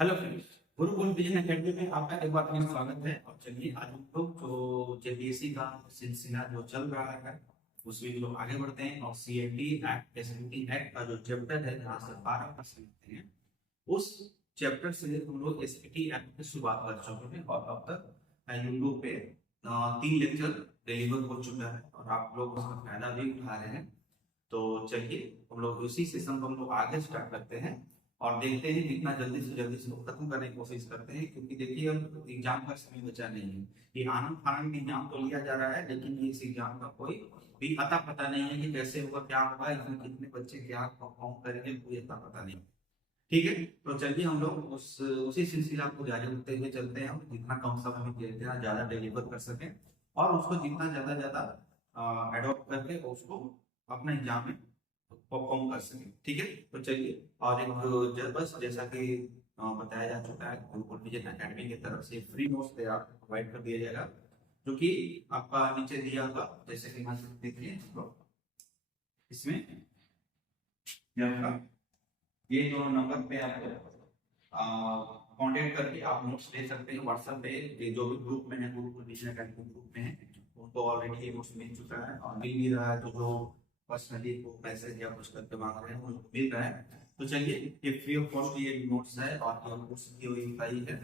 Hello friends, Gurukul vision academy में आपका एक बार फिर स्वागत है। और चलिए आज हम लोग जो जेपीएससी का सिलसिला जो चल रहा है उसमें हम लोग आगे बढ़ते हैं और सीएटी एक्ट एसएमटी एक्ट का जो चैप्टर है जहाँ से 12 प्रश्न होते हैं उस चैप्टर से हम लोग एसएटी एक्ट की शुरुआत कर चुके हैं। और अब तक यूट्यूब पे 3 लेक्चर डिलीवर हो चुका है और आप लोग उसका फायदा भी उठा रहे हैं। तो चलिए हम लोग उसी सेशन को हम लोग आगे स्टार्ट करते हैं और देखते हैं कितना जल्दी से जल्दी इसको खत्म करने की कोशिश करते हैं, क्योंकि देखिए अब एग्जाम का समय बचा नहीं है। ये आनंद फानंद एग्जाम तो लिया जा रहा है, लेकिन ये इस एग्जाम का कोई भी अता पता नहीं है कि कैसे होगा, क्या होगा, इसमें कितने बच्चे क्या परफॉर्म करेंगे, कोई अता पता नहीं। ठीक है, तो चलिए हम लोग उसी सिलसिला को जारी रखते हुए चलते हैं। जितना कम समय में जितना ज्यादा डिलीवर कर सकें और उसको जितना ज्यादा एडॉप्ट करके उसको अपने एग्जाम में परफॉर्म कर सकें। ठीक है, तो चलिए। और एक बस जैसा कि बताया जा चुका है, गुरुकुल विजन एकेडमी की तरफ से फ्री नोट्स तैयार प्रोवाइड कर दिया जाएगा, जो कि आपका नीचे दिया होगा। जैसे कि देखिए इसमें ये दोनों नंबर पे आप कांटेक्ट करके आप नोट्स ले सकते हैं व्हाट्सएप पे। ये जो भी ग्रुप में है, गुरुकुल विजन एकेडमी ग्रुप में है, उनको ऑलरेडी ये नोट्स मिल चुका है और मिल भी रहा है। तो जो पर्सनली को मैसेज या कुछ करके मांग रहे हैं उनको मिल रहा है। तो चलिए, ये फ्री ऑफ कॉस्ट ये नोट्स है और ये कोर्स की हुई इकाई है।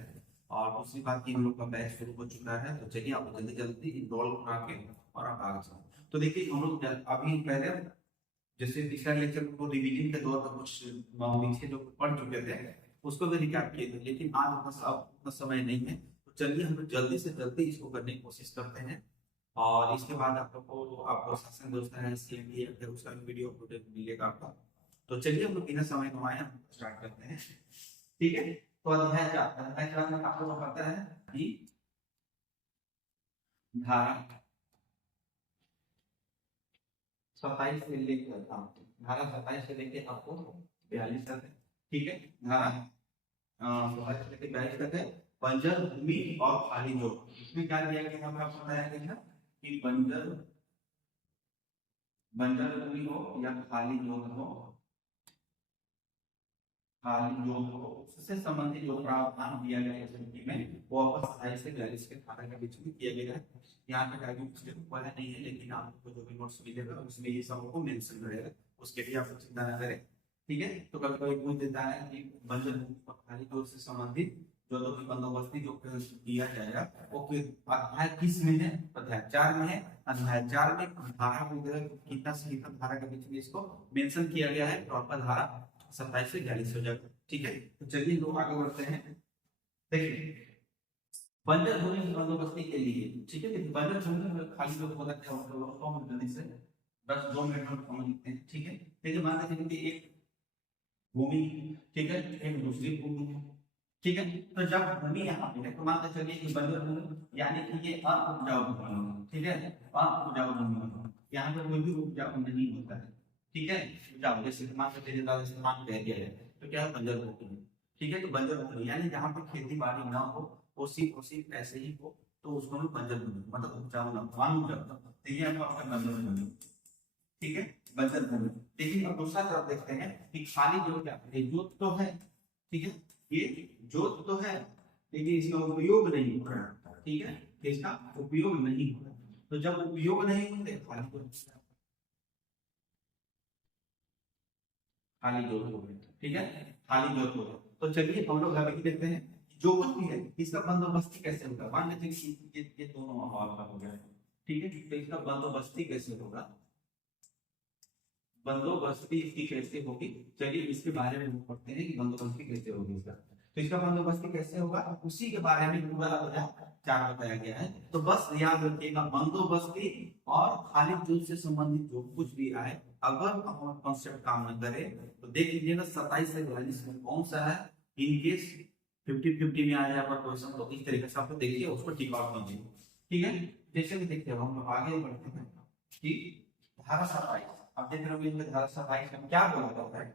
और दूसरी बात की हम लोग का बैच शुरू हो चुका है। तो चलिए आप जल्दी जल्दी इनरोल करा के और आप आगे चलें। तो देखिए हम लोग अभी पहले जैसे पिछला लेक्चर को रिवीजन के दौर पर कुछ पीछे जो पढ़ चुके थे उसको भी रिकैप किए थे, लेकिन आज उतना समय नहीं है। तो चलिए हम लोग जल्दी से जल्दी इसको करने की कोशिश करते हैं और इसके बाद आप लोग को आपको सेशन दोस्त है सीएमडी या फिर उसका वीडियो फुटेज मिलेगा आपका। तो चलिए हम लोग बिना समय गंवाए हम स्टार्ट करते हैं। ठीक है, तो अध्याय 4 में आपको पता है कि धारा 27 से लेकर धारा 27 से लेकर आपको 42 तक है। ठीक है, धारा 27 से लेकर 42 तक है। बंजर भूमि और खाली जोत, इसमें क्या दिया गया हमें आपको बताया गया है कि बंजर बंजर भूमि हो या खाली जोत हो, खाली जोत हो उससे संबंधित जो प्रावधान दिया गया है स्थिति में वो आपको 27 से 42 के धारा के बीच में किया गया है। यहाँ पे टाइपिंग मिस्टेक हुआ है नहीं है, लेकिन आपको जो भी नोट्स मिलेगा उसमें ये सब को मेंशन रहेगा, उसके लिए आपको चिंता न करें। ठीक है, तो कभी कभी पूछ देता है कि बंजर भूमि और खाली जोत से संबंधित जो तो बंदोबस्ती जो किया जाएगा वो अध्याय किस में है, अध्याय 4 में है। अध्याय 4 में धारा को कितना से कितना धारा के बीच में इसको मेंशन किया गया है, प्रॉपर धारा 27 से 42 हो जाएगा। ठीक है, तो चलिए लोग आगे बढ़ते हैं। देखिए बंजर भूमि की बंदोबस्ती के लिए, ठीक है, बंजर भूमि में खाली जो होता है उसको हम जल्दी से बस 2 मिनट में समझ लेते हैं। ठीक है, देखिए मान लीजिए कि एक भूमि, ठीक है, एक दूसरी भूमि, ठीक है। तो जब भूमि यहाँ पे है तो मान के चलिए कि बंजर भूमि यानी कि ये अनउपजाऊ भूमि, ठीक है, अनउपजाऊ भूमि, यहाँ पे कोई भी उपजाऊ नहीं होता है। ठीक है, उपजाऊ जैसे मान के चलिए राजस्थान कह दिया है तो क्या है, बंजर भूमि। ठीक है, तो बंजर भूमि यानी जहाँ पे खेती बाड़ी ना हो, उसी उसी ऐसे ही हो, तो उसको हम बंजर भूमि मतलब उपजाऊ ना अनउपजाऊ, तो ये आपका बंजर भूमि। ठीक है, बंजर भूमि। लेकिन अब दूसरा तरफ देखते हैं कि खाली जो क्या है, जोत तो है, ठीक है, ये जोत तो है लेकिन इसका उपयोग नहीं हो रहा। ठीक है, इसका उपयोग नहीं हो रहा। तो जब उपयोग नहीं होते खाली जोत हो गया। ठीक है, खाली जोत हो गया। तो चलिए हम लोग अभी देखते हैं जो कुछ भी है इसका बंदोबस्ती कैसे होगा। मान लेते हैं कि ये दोनों माहौल का हो गया। ठीक है, तो इसका बंदोबस्ती कैसे होगा, बंदोबस्ती इसकी कैसे होगी, चलिए इसके बारे में हम पढ़ते हैं कि बंदोबस्ती कैसे होगी इसका। तो इसका बंदोबस्ती कैसे होगा उसी के बारे में पूरा चार बताया गया है। तो बस याद रखिएगा बंदोबस्ती और खाली जूत से संबंधित जो कुछ भी आए, अगर कॉन्सेप्ट काम न करे तो देख लीजिएगा 27 से 42 में कौन सा है। इनकेस 50-50 में आ जाए आपका क्वेश्चन तो इस तरीके से आपको देखिए उसको टिक आउट कीजिए। ठीक है, जैसे कि देखिए हम आगे बढ़ते हैं कि धारा 27, अब देख रहे हो धारा 27 में क्या बोला जाता है।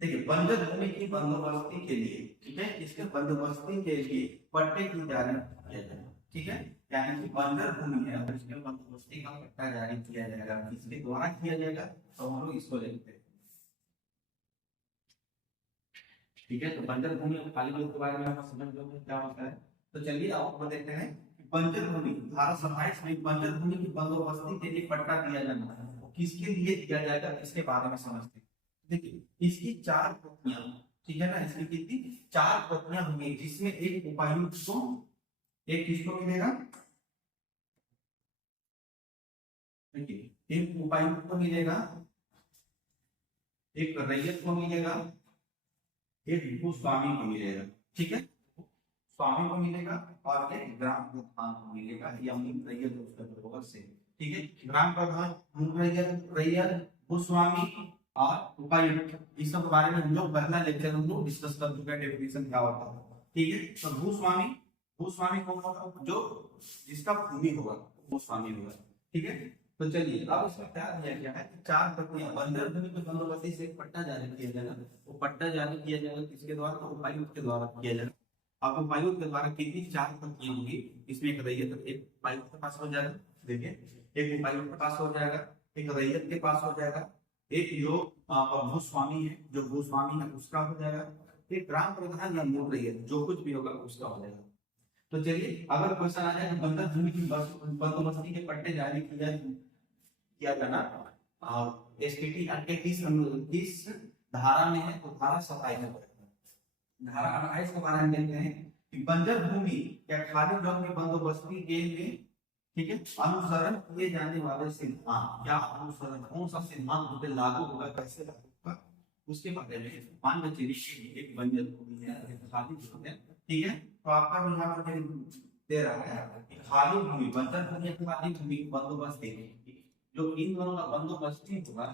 देखिए बंजर भूमि की बंदोबस्ती के लिए, ठीक है, इसके बंदोबस्ती के लिए पट्टे की जारी किया जाएगा। ठीक है, यानी कि बंजर भूमि है और इसके बंदोबस्ती का पट्टा जारी किया जाएगा, किसके द्वारा किया जाएगा, तो हम लोग इसको लिखते हैं। ठीक है, तो बंजर भूमि और खाली जमीन के बारे में आप समझ लो क्या होता है। तो चलिए आपको देखते हैं बंजर भूमि धारा 27 में बंजर भूमि की बंदोबस्ती के लिए पट्टा दिया जाना है, वो किसके लिए दिया जाएगा इसके बारे में समझते हैं। देखिए इसकी 4 प्रतियां, ठीक है ना, इसकी कितनी 4 प्रतियां होंगी, जिसमें एक उपायुक्त को, एक किसको मिलेगा, देखिए एक उपायुक्त को मिलेगा, एक रैयत को मिलेगा, एक भूस्वामी को मिलेगा, ठीक है, स्वामी को मिलेगा और एक ग्राम प्रधान को मिलेगा, या रैयत उसका होगा से, ठीक है। ग्राम प्रधान, रैयत, भूस्वामी और उपायुक्त, इस सब के बारे में हम लोग पहला लेक्चर हम लोग डिस्कस कर चुके हैं, डेफिनेशन क्या होता है, ठीक है। तो भूस्वामी, भूस्वामी कौन होगा, जो जिसका भूमि होगा भूस्वामी होगा, ठीक है। तो चलिए अब इसमें क्या दिया गया है, 4 प्रतियां बंजर भूमि के बंदोबस्ती से एक पट्टा जारी किया जाएगा, वो पट्टा जारी किया जाएगा किसके द्वारा, तो उपायुक्त के द्वारा किया जाएगा। अब उपायुक्त के द्वारा कितनी 4 प्रतियां होंगी, इसमें एक रैयत, एक उपायुक्त के पास हो जाएगा, देखिए एक उपायुक्त के पास हो जाएगा, एक रैयत के पास हो जाएगा, एक जो भूस्वामी है, जो भूस्वामी है उसका हो जाएगा, एक ग्राम प्रधान या मूल रैयत जो कुछ भी होगा उसका हो जाएगा। तो चलिए अगर क्वेश्चन आ जाए बंजर भूमि की बंदोबस्ती के पट्टे जारी किया जाना और एसटीटी एक्ट के किस धारा में है, तो धारा 27 में, धारा 28 के बारे में देखते हैं कि बंजर भूमि या खाली जगह के बंदोबस्ती के लिए, ठीक है, अनुसरण किए जाने वाले सिद्धांत, क्या अनुसरण, कौन सा सिद्धांत उस पर लागू होगा, कैसे लागू होगा, उसके बारे में मान के चलिए एक बंजर भूमि है, खाली जगह है, ठीक है। तो आपका यहाँ पर दे रहा है कि खाली भूमि, बंजर भूमि, खाली भूमि बंदोबस्ती, जो इन दोनों का बंदोबस्ती होगा,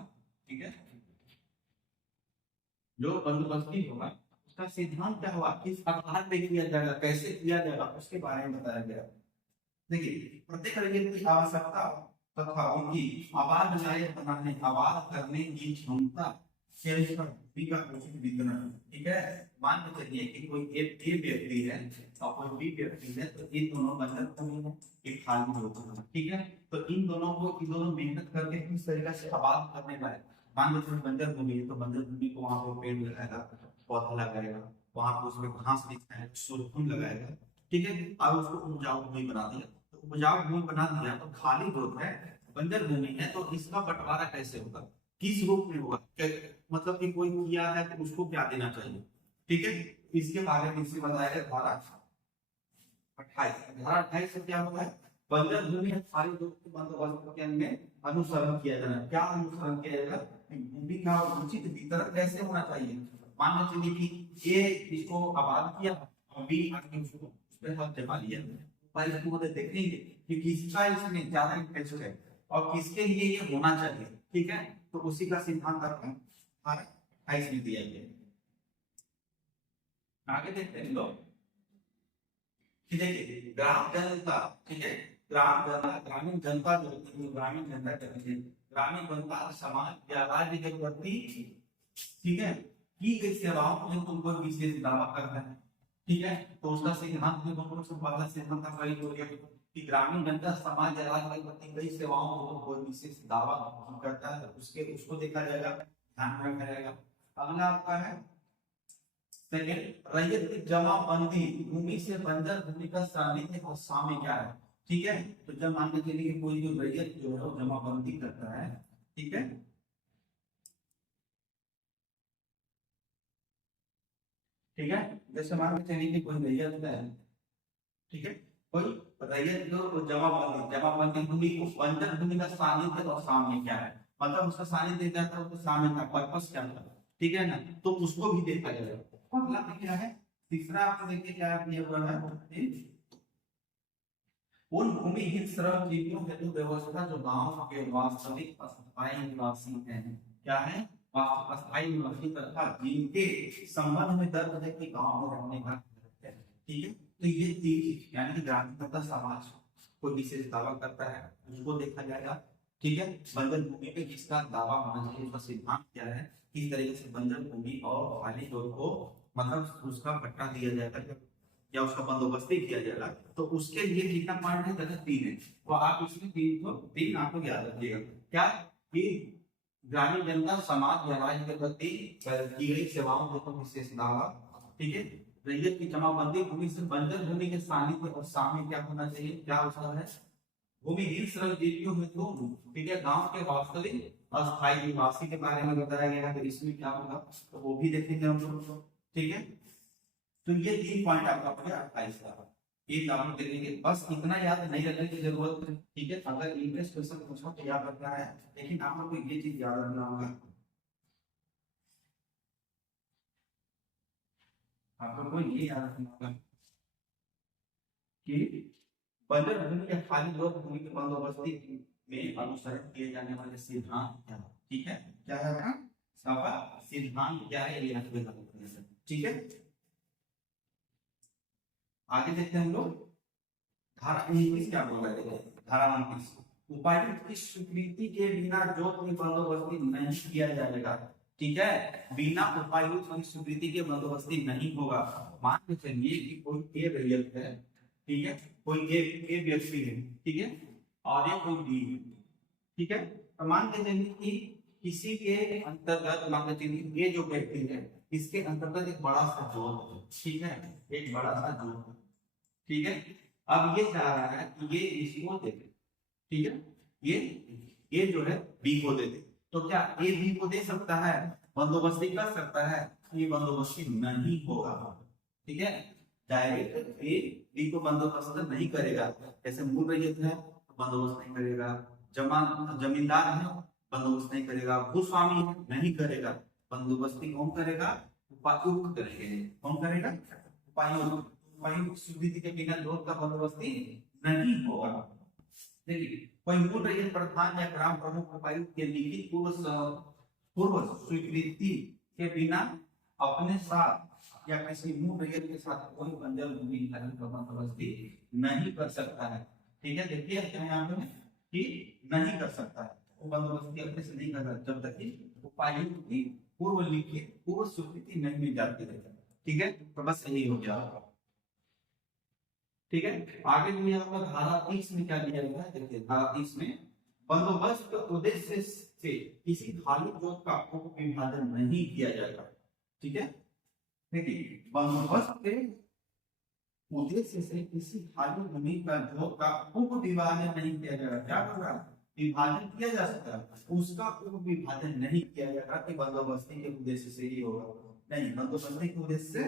ठीक है, जो बंदोबस्ती होगा उसका सिद्धांत क्या होगा, किस आधार पे किया जाएगा, कैसे किया जाएगा, उसके बारे में बताया गया। देखिए प्रत्येक रैयत की आवश्यकता तथा उनकी आवाज लायक बनाने, आवाज करने की क्षमता के अनुसार भूमि का उचित वितरण, ठीक है। मान के चलिए कि कोई एक ए व्यक्ति है और कोई बी व्यक्ति है, तो इन दोनों बंजर भूमि है, एक खाली होता है, ठीक है। तो इन दोनों को, इन दोनों मेहनत करके किस तरीके से आबाद करने लायक, मान लो बंजर भूमि है तो बंजर भूमि को वहां पे पेड़ लगाएगा, पौधा लगाएगा, वहां पे उसमें घास दिखाएगा, सूरजकुंड लगाएगा, ठीक है, और उसको उपजाऊ भूमि बना दिया। तो उपजाऊ भूमि बना दिया तो खाली जो है बंजर भूमि है, तो इसका बंटवारा कैसे होगा, किस रूप में होगा, मतलब कि कोई किया है तो उसको क्या देना चाहिए, ठीक है। इसके बारे में इसे बताया गया धारा 28। धारा 28 से क्या होगा, बंजर भूमि खाली के बंदोबस्त के में अनुसरण किया जाना, क्या अनुसरण किया जाएगा, भूमि का उचित वितरण कैसे होना चाहिए। मान लो चलिए कि ए इसको आबाद किया और बी आके उसको उस पे हक जमा लिया, पहले इसको देखेंगे कि किसका इसमें ज्यादा इंटरेस्ट है और किसके लिए ये होना चाहिए, ठीक है। तो उसी का सिद्धांत आपका धारा 28 में दिया गया। आगे देखते हैं लोग, देखिए ग्राम जनता, ठीक है, ग्राम जनता, ग्रामीण जनता जो होती है, ग्रामीण जनता कहते हैं, ग्रामीण जनता समाज या राज्य के प्रति, ठीक है, की गई सेवाओं में तुम कोई विशेष दावा करता है, ठीक है। तो उसका सिद्धांत में दोनों से पहला सिद्धांत का वही हो गया कि ग्रामीण जनता समाज या राज्य के प्रति कई सेवाओं को कोई विशेष दावा करता है, उसके उसको देखा जाएगा, ध्यान में रखा जाएगा। अगला आपका है रैयत की जमाबंदी, भूमि से बंजर भूमि का सानिध्य और साम्य क्या है, ठीक है। तो जब मान के चलिए कोई जो रैयत जो है वो जमाबंदी करता है, ठीक है, ठीक है, जैसे मान के चलिए कोई रैयत है, ठीक है, कोई रैयत जो जमाबंदी, जमाबंदी भूमि को बंजर भूमि का सानिध्य और साम्य क्या है, मतलब उसका सानिध्य क्या था, उसका साम्य का पर्पस क्या था, ठीक है ना, तो उसको भी देखा जाएगा। अगला क्या है, तीसरा आपको देखिए क्या दिया हुआ है, उन भूमिहीन श्रम जीवियों हेतु व्यवस्था जो गांव के वास्तविक अस्थायी निवासी हैं, क्या है, अस्थायी निवासी तथा जिनके संबंध में दर्ज है कि गांव में रहने का, ठीक है। तो ये तीन यानी कि ग्रामीण तथा समाज कोई विशेष दावा करता है उसको देखा जाएगा, ठीक है। बंजर भूमि पे जिसका दावा होना चाहिए उसका सिद्धांत क्या है, किस तरीके से बंजर भूमि और खाली जगह को मतलब उसका पट्टा दिया जाएगा या उसका बंदोबस्ती किया जाएगा, तो उसके लिए कितना पॉइंट है, 3 है। तो आप इसमें 3 आपको याद रखिएगा, क्या कि ग्रामीण जनता समाज या राज्य के प्रति की गई सेवाओं को विशेष दावा। ठीक है, रैयत की जमाबंदी, भूमि से बंजर भूमि के सानिध्य और सामने क्या होना चाहिए, क्या होता है, भूमिहीन सरल जीवियों में तो, ठीक है, गांव के वास्तविक अस्थायी निवासी के बारे में बताया गया है, तो इसमें क्या होगा तो वो भी देखेंगे हम लोग। ठीक है, तो ये 3 पॉइंट आपका हो गया 28 का, ये आप लोग देखेंगे, बस इतना याद नहीं रखने की जरूरत है। ठीक है, अगर इंग्लिश क्वेश्चन पूछो तो याद रखना है, लेकिन आप लोग को ये चीज याद रखना होगा, आप लोग को ये याद रखना होगा कि बंजर भूमि या खाली लोक भूमि के बंदोबस्ती में अनुसरण किए जाने वाले सिद्धांत क्या है। ठीक है, क्या है ना सभा सिद्धांत क्या है, ये याद रखना। ठीक है, आगे देखते हैं हम लोग, धारा 29 क्या बोल रहा है, धारा 29, उपायुक्त की स्वीकृति के बिना जोत की बंदोबस्ती नहीं किया जाएगा। ठीक है, बिना उपायुक्त की स्वीकृति के बंदोबस्ती नहीं होगा। मान के चलिए कि कोई ए रैयत है, ठीक है, कोई ए व्यक्ति है, ठीक है, और ये कोई बी है, ठीक है, तो मान के चलिए कि किसी के अंतर्गत, मान के चलिए ये जो व्यक्ति है इसके अंतर्गत एक बड़ा सा जोत है, ठीक है, एक बड़ा सा जोत है, ठीक है, अब ये चाह रहा है कि ये इसको दे दे, ठीक है, ये जो है बी को दे दे, तो क्या ए बी को दे सकता है, बंदोबस्ती कर सकता है, ये बंदोबस्ती नहीं होगा। ठीक है, डायरेक्ट ए बी को बंदोबस्त नहीं करेगा, जैसे मूल रैयत है बंदोबस्त नहीं करेगा, जमींदार है बंदोबस्त नहीं करेगा, भूस्वामी है नहीं करेगा, बंदोबस्ती कौन करेगा, उपायुक्त करेंगे। कौन करेगा, उपायुक्त। उपायुक्त स्वीकृति के बिना जोत का बंदोबस्ती नहीं होगा। देखिए, कोई मूल रैयत प्रधान या ग्राम प्रमुख उपायुक्त के लिखित पूर्व स्वीकृति के बिना अपने साथ या किसी मूल रैयत के साथ कोई बंजर भूमि का बंदोबस्ती नहीं कर सकता है। ठीक है, देखिए यहाँ पे कि नहीं कर सकता है, वो बंदोबस्ती अपने से नहीं कर सकता जब तक कि उपायुक्त की पूर्व लिखित पूर्व स्वीकृति नहीं मिल जाती है। ठीक है, तो बस यही हो गया। ठीक है, आगे भी आपका धारा 30 में क्या दिया गया है, देखिए धारा 30 में बंदोबस्त के उद्देश्य से किसी खाली जोत का उप विभाजन नहीं किया जाएगा। ठीक है, देखिए बंदोबस्त के उद्देश्य से किसी खाली भूमि का जोत का उप विभाजन नहीं किया जाएगा। क्या होगा, विभाजन किया जा सकता है, उसका उप विभाजन नहीं किया जाएगा कि बंदोबस्ती के उद्देश्य से ही होगा, नहीं, बंदोबस्ती के उद्देश्य से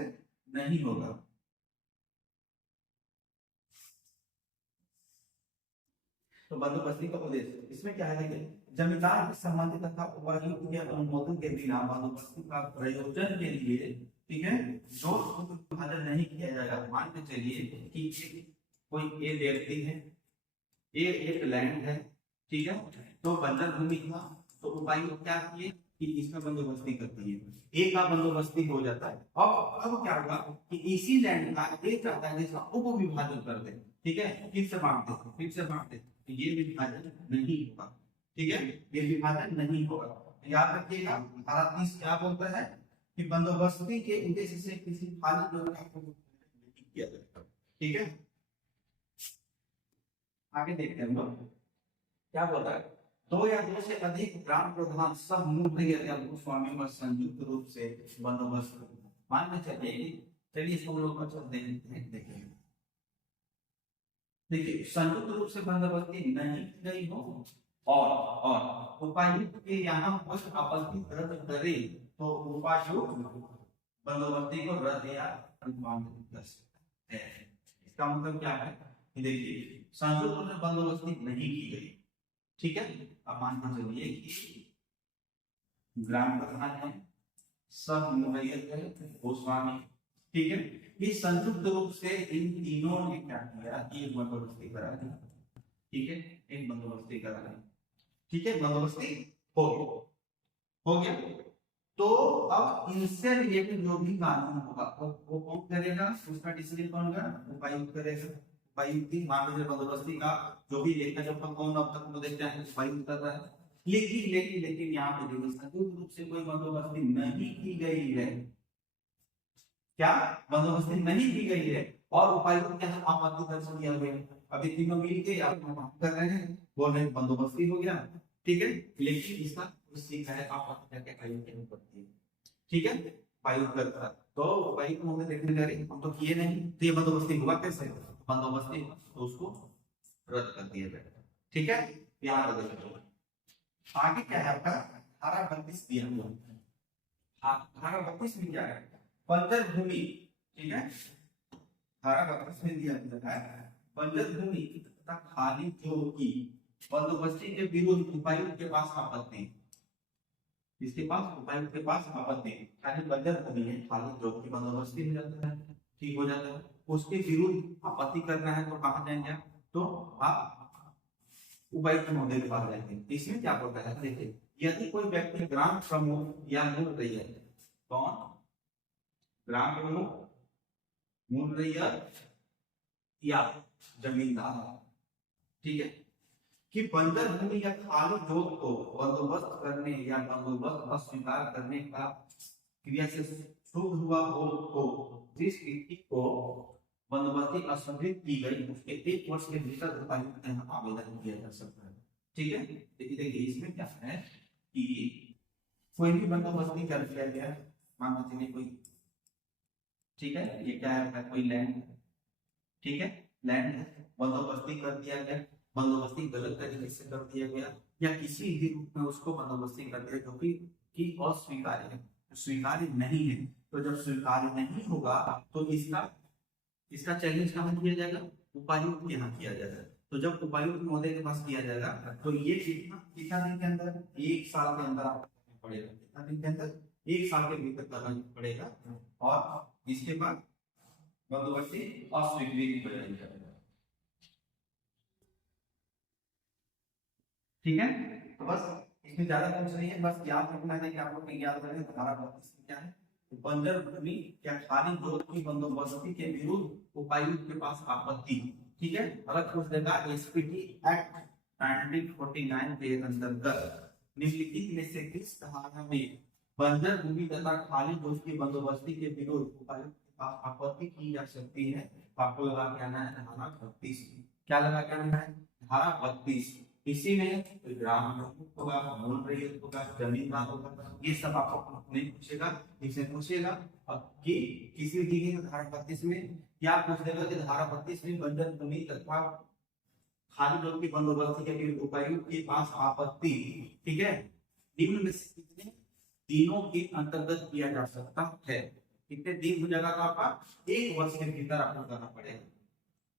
नहीं होगा। तो बंदोबस्ती का उद्देश्य इसमें क्या है कि जमींदार के संबंधित तथा उपायुक्त के अनुमोदन के बिना बंदोबस्ती का प्रयोजन के लिए, ठीक है, जो विभाजन नहीं किया जाएगा। मान के चलिए कि कोई ए व्यक्ति है, ए एक लैंड है, ठीक है, तो बंजर भूमि था, तो उपायुक्त क्या किए कि इसमें बंदोबस्ती करती है, ए का बंदोबस्ती हो जाता है। अब क्या होगा कि इसी लैंड का ए चाहता है जिसका उप विभाजन कर दे, ठीक है, फिर से बांट दे, तो ये विभाजन नहीं होगा। ठीक है, ये विभाजन नहीं होगा। याद रखिएगा, धारा 30 क्या बोलता है कि बंदोबस्ती के उद्देश्य से किसी खाली जगह का नहीं किया जाएगा। ठीक है, आगे देखते हैं हम लोग क्या बोलता है, 2 या 2 से अधिक ग्राम प्रधान सब मूल या भूस्वामी पर संयुक्त रूप से बंदोबस्त, मान के चलिए सब लोग देखिए, देखिए संयुक्त रूप से बंदोबस्ती नहीं की गई हो और उपायुक्त के यहाँ कुछ आपत्ति दर्ज करे तो उपायुक्त बंदोबस्ती को रद्द या अनुमानित कर सकता है। इसका मतलब क्या है कि देखिए संयुक्त रूप से बंदोबस्ती नहीं की गई, ठीक है, अब मान के चलिए कि ग्राम प्रधान है, सब मुहैयत है, भूस्वामी, ठीक है, इस संयुक्त रूप से इन तीनों ने क्या किया कि एक बंदोबस्ती करा दी। ठीक है, एक बंदोबस्ती करा दी, ठीक है, बंदोबस्ती हो गया। तो अब इनसे रिलेटेड जो भी कानून होगा वो कौन करेगा, उसका डिसीजन कौन करेगा, उपायुक्त करेगा। उपायुक्त मान लीजिए बंदोबस्ती का जो भी देखना जब तक कौन अब तक देखते हैं उपायुक्त कर रहा है, लेकिन यहाँ पे देखो संयुक्त रूप से कोई बंदोबस्ती नहीं की गई है, क्या बंदोबस्ती नहीं की गई है और उपायुक्त के यहाँ आपत्ति दर्ज किया गया, अभी तीनों मिलके आप कर रहे हैं, बोल रहे बंदोबस्ती हो गया, ठीक है, लेकिन इसका सीखा है आप क्या क्या आयु के पड़ती है, ठीक है, वायु करता। तो वायु को हमने देखने जा रहे हम तो किए नहीं, तो ये बंदोबस्ती हुआ कैसे, बंदोबस्ती तो उसको रद्द कर दिया जाएगा, ठीक है, यहाँ पर देखो आगे क्या है आपका धारा 32 दिया हुआ है। धारा 32 में क्या है, बंजर भूमि, ठीक है, धारा 32 में दिया गया है बंजर भूमि तथा खाली जगह की बंदोबस्ती के विरुद्ध उपायुक्त के पास आपत्ति, इसके पास उपायुक्त के पास आपत्ति, खाली बंजर भूमि है, खाली जगह की बंदोबस्ती हो जाता है, ठीक हो जाता है, उसके विरुद्ध आपत्ति करना है तो कहां जाएंगे, तो आप उपायुक्त महोदय के पास जाएंगे। इसमें क्या होता है देखिए, यदि कोई व्यक्ति ग्राम प्रमुख या मूल रैयत, कौन, ग्राम प्रमुख, मूल रैयत या जमींदार, ठीक है, कि बंजर भूमि या खाली जोत को बंदोबस्त करने या बंदोबस्त अस्वीकार करने का क्रिया से शुभ हुआ हो तो जिस व्यक्ति को बंदोबस्ती अस्वीकृत की गई उसके 1 वर्ष के भीतर उपायुक्त में आवेदन किया जा सकता है, ठीक है। देखिए इसमें क्या है कि कोई भी बंदोबस्ती कर दिया गया, मान लीजिए कोई, ठीक है, ये क्या है कोई लैंड, ठीक है, लैंड बंदोबस्ती कर दिया गया, बंदोबस्ती गलत तरीके से कर दिया गया या किसी भी रूप में उसको बंदोबस्ती कर दिया जो कि अस्वीकार्य है, स्वीकार्य नहीं है, तो जब स्वीकार्य नहीं होगा तो इसका चैलेंज कहाँ किया जाएगा, उपायुक्त के यहाँ किया जाएगा। तो जब उपायुक्त महोदय के पास किया जाएगा तो ये कितना दिन के अंदर, 1 साल के अंदर आपको पड़ेगा, कितना दिन के अंदर, 1 साल के भीतर करना पड़ेगा, और इसके बाद बंदोबस्ती अस्वीकृत कर दी जाएगी, ठीक है। तो बस इसमें ज्यादा कुछ नहीं है, बस याद रखना है कि आप लोग याद करें धारा 32 क्या है, बंजर भूमि या खाली जोत की बंदोबस्ती के विरुद्ध उपायुक्त के पास आपत्ति, ठीक है, अगर कुछ देगा एसपीटी एक्ट 1949 के अंतर्गत निम्नलिखित में से किस धारा में बंजर भूमि तथा खाली जोत की बंदोबस्ती के विरुद्ध उपायुक्त के पास आपत्ति की जा सकती है, आपको लगा के आना है धारा 32, क्या लगा के आना है, धारा 32, इसी में ग्राम प्रमुख होगा, मूल रैयत होगा, जमींदार होगा, ये सब आपको नहीं पूछेगा, इससे पूछेगा कि किसी भी दी गई धारा 32 में क्या पूछ देगा कि धारा 32 में बंजर भूमि तथा खाली जगह की बंदोबस्ती के विरुद्ध उपायुक्त के पास आपत्ति, ठीक है, निम्न में से कितने दिनों के अंतर्गत किया जा सकता है, कितने दिन हो जाएगा, तो आपका 1 वर्ष के भीतर आपको करना पड़ेगा,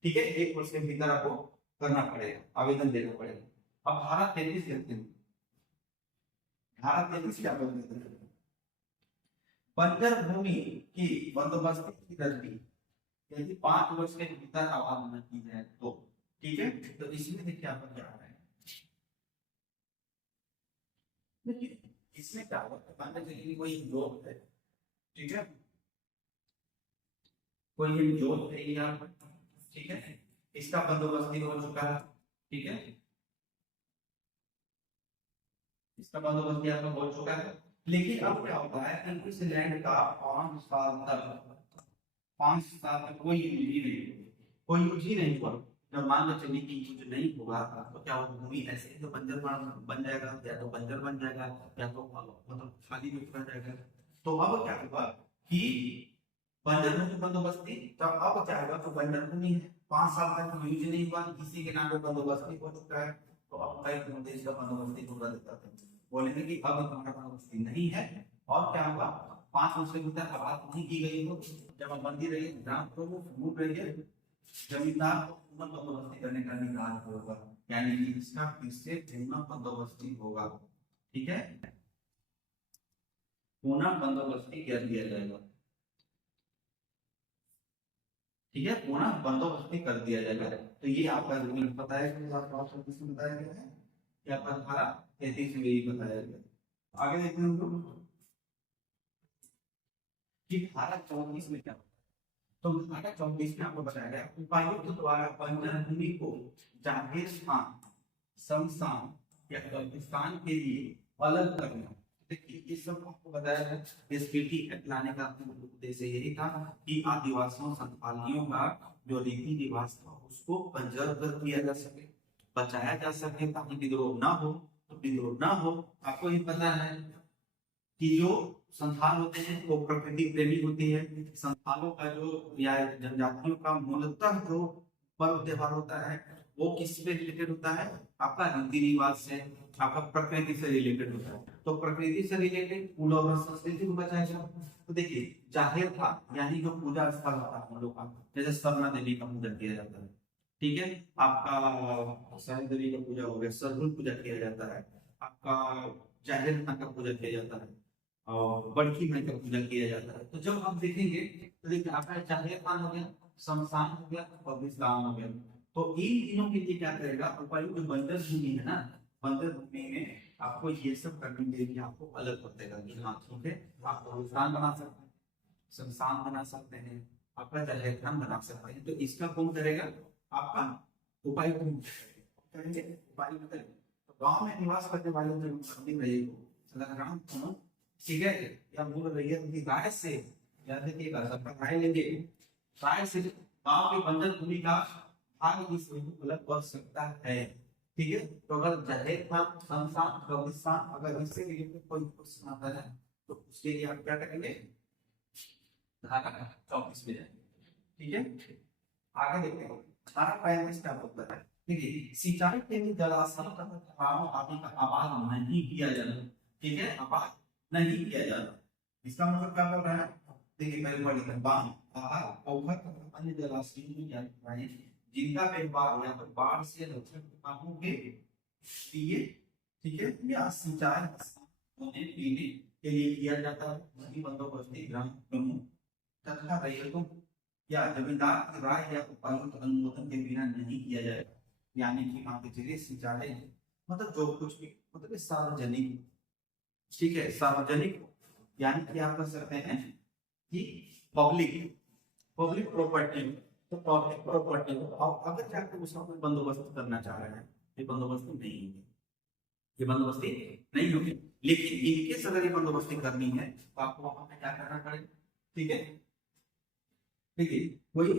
ठीक है, 1 वर्ष के भीतर आपको करना पड़ेगा, आवेदन देना पड़ेगा। अब धारा 33 देखते हैं, धारा 33 क्या बोलते हैं, बंजर भूमि की बंदोबस्ती की रद्दी यदि 5 वर्ष के भीतर आवेदन की जाए तो, ठीक है, तो इसमें देखिए आपका क्या आ रहा है, देखिए इसमें क्या होगा, मान लीजिए कोई जॉब है, ठीक है, कोई जॉब है यहाँ, ठीक है, इसका बंदोबस्ती हो चुका है, ठीक है, इसका बंदोबस्त आपका हो चुका है, लेकिन अब क्या होता है कि इस लैंड का 5 साल तक, 5 साल तक कोई यूज ही नहीं हुआ, जब मान लो चलिए कि यूज नहीं होगा तो क्या वो भूमि ऐसे तो बंजर बन जाएगा, या तो बंजर बन जाएगा या तो मतलब खाली भी रह जाएगा। तो अब क्या होगा कि बंजर भूमि बंदोबस्ती तब अब क्या होगा, तो बंजर भूमि है 5 साल तक यूज नहीं हुआ, किसी के नाम पे बंदोबस्ती हो चुका है, तो अब कई प्रदेश का बंदोबस्ती होगा देता है, बोलेंगे कि अब हमारा बंदोबस्ती नहीं है, और क्या होगा 5 वर्ष के भीतर बात नहीं की गई हो, जब बंदी रही ग्राम प्रमुख, मूल रही जमींदार को पुनः बंदोबस्ती करने का अधिकार होगा, यानी कि इसका फिर से पुनः बंदोबस्ती होगा, ठीक है, पुनः बंदोबस्ती कर दिया जाएगा, ठीक है, पुनः बंदोबस्ती कर दिया जाएगा। तो ये आपका रूल पता है कि बताया गया है, क्या आपका धारा 33 में यही बताया गया। आगे देखते हैं हम लोग कि धारा 34 में क्या, तो धारा 34 में आपको बताया गया उपायुक्त द्वारा बंजर भूमि को जागीर स्थान, शमशान या कब्रिस्तान के लिए अलग करना। देखिए ये सब आपको बताया है, एसपीटी एक्ट लाने का उद्देश्य यही था कि आदिवासियों संथालियों का जो रीति रिवाज था उसको कंजर्व कर किया जा सके, बचाया जा सके ताकि विद्रोह ना हो। तो विद्रोह ना हो। आपको ही पता है कि जो संथाल होते हैं वो प्रकृति प्रेमी होती है। संथालों का जो या जनजातियों का मूलतः जो पर्व त्योहार होता है वो किससे रिलेटेड होता है? आपका रीति रिवाज से, आपका प्रकृति से रिलेटेड होता है। तो प्रकृति से रिलेटेड मूल और संस्कृति को बचाएगा। तो देखिए जाहिर था यानी जो पूजा स्थल होता है हम लोग का, जैसे सरना देवी का पूजा किया जाता है, ठीक है, आपका सरना देवी का पूजा हो गया, सरहुल पूजा किया जाता है, आपका जाहिर खान का पूजा किया जाता है और बड़की माई का पूजा किया जाता है। तो जब हम देखेंगे तो देखिए आपका जाहिर खान हो गया, शमशान हो गया और विश्राम हो गया। तो इन तीनों के लिए क्या करेगा उपायुक्त? जो बंजर भूमि है ना, बंजर भूमि में आपको ये सब करने के लिए आपको अलग बतेगा कि हाँ ठीक है, आप विश्राम बना सकते हैं, शमशान बना सकते हैं, आपका जाहिर खान बना सकते हैं। तो इसका कौन करेगा? आपका उपायुक्त करेंगे। उपायुक्त करेंगे। तो गांव में निवास करने वाले जो मुस्लिम रहेगा, ठीक है, या मूल रैयत की राय से, या देखिएगा सबका राय लेंगे, राय से गांव के बंजर भूमि का भाग इस अलग बढ़ सकता है। ठीक है, तो अगर जाहिर खान, शमशान, कब्रिस्तान अगर इससे रिलेटेड कोई क्वेश्चन आता है तो उसके लिए आप क्या करेंगे? धारा 34 में जाएंगे। ठीक है, आगे देखते हैं धारा 35 क्या बोलता है। देखिए सिंचाई के लिए जलाशय तथा आदि का आबाद नहीं किया जाना। ठीक है, आबाद नहीं किया जाना, इसका मतलब क्या बोल रहा है? देखिए पहले पढ़ लेते हैं। बांध, अवहर तथा अन्य जलाशयों में जाए जिनका व्यवहार या तो बाढ़ से रक्षण कामों के लिए, ठीक है, या सिंचाई होने पीने के लिए किया जाता है, नदी बंदोबस्ती ग्राम प्रमुख तथा रैयतों या जमींदार की राय या उपायुक्त अनुमोदन के बिना नहीं किया जाएगा। यानी कि मान के चलिए सिंचाई मतलब जो कुछ भी मतलब सार्वजनिक, ठीक है, सार्वजनिक यानी कि आप कह सकते हैं कि पब्लिक प्रॉपर्टी। तो पब्लिक प्रॉपर्टी अब अगर जाकर उसका कोई बंदोबस्त करना चाह रहे हैं, ये बंदोबस्ती नहीं होगी, ये बंदोबस्ती नहीं होगी। लेकिन इनकेस अगर ये बंदोबस्ती करनी है तो आपको वहां पे क्या करना पड़ेगा? ठीक है, देखिए कोई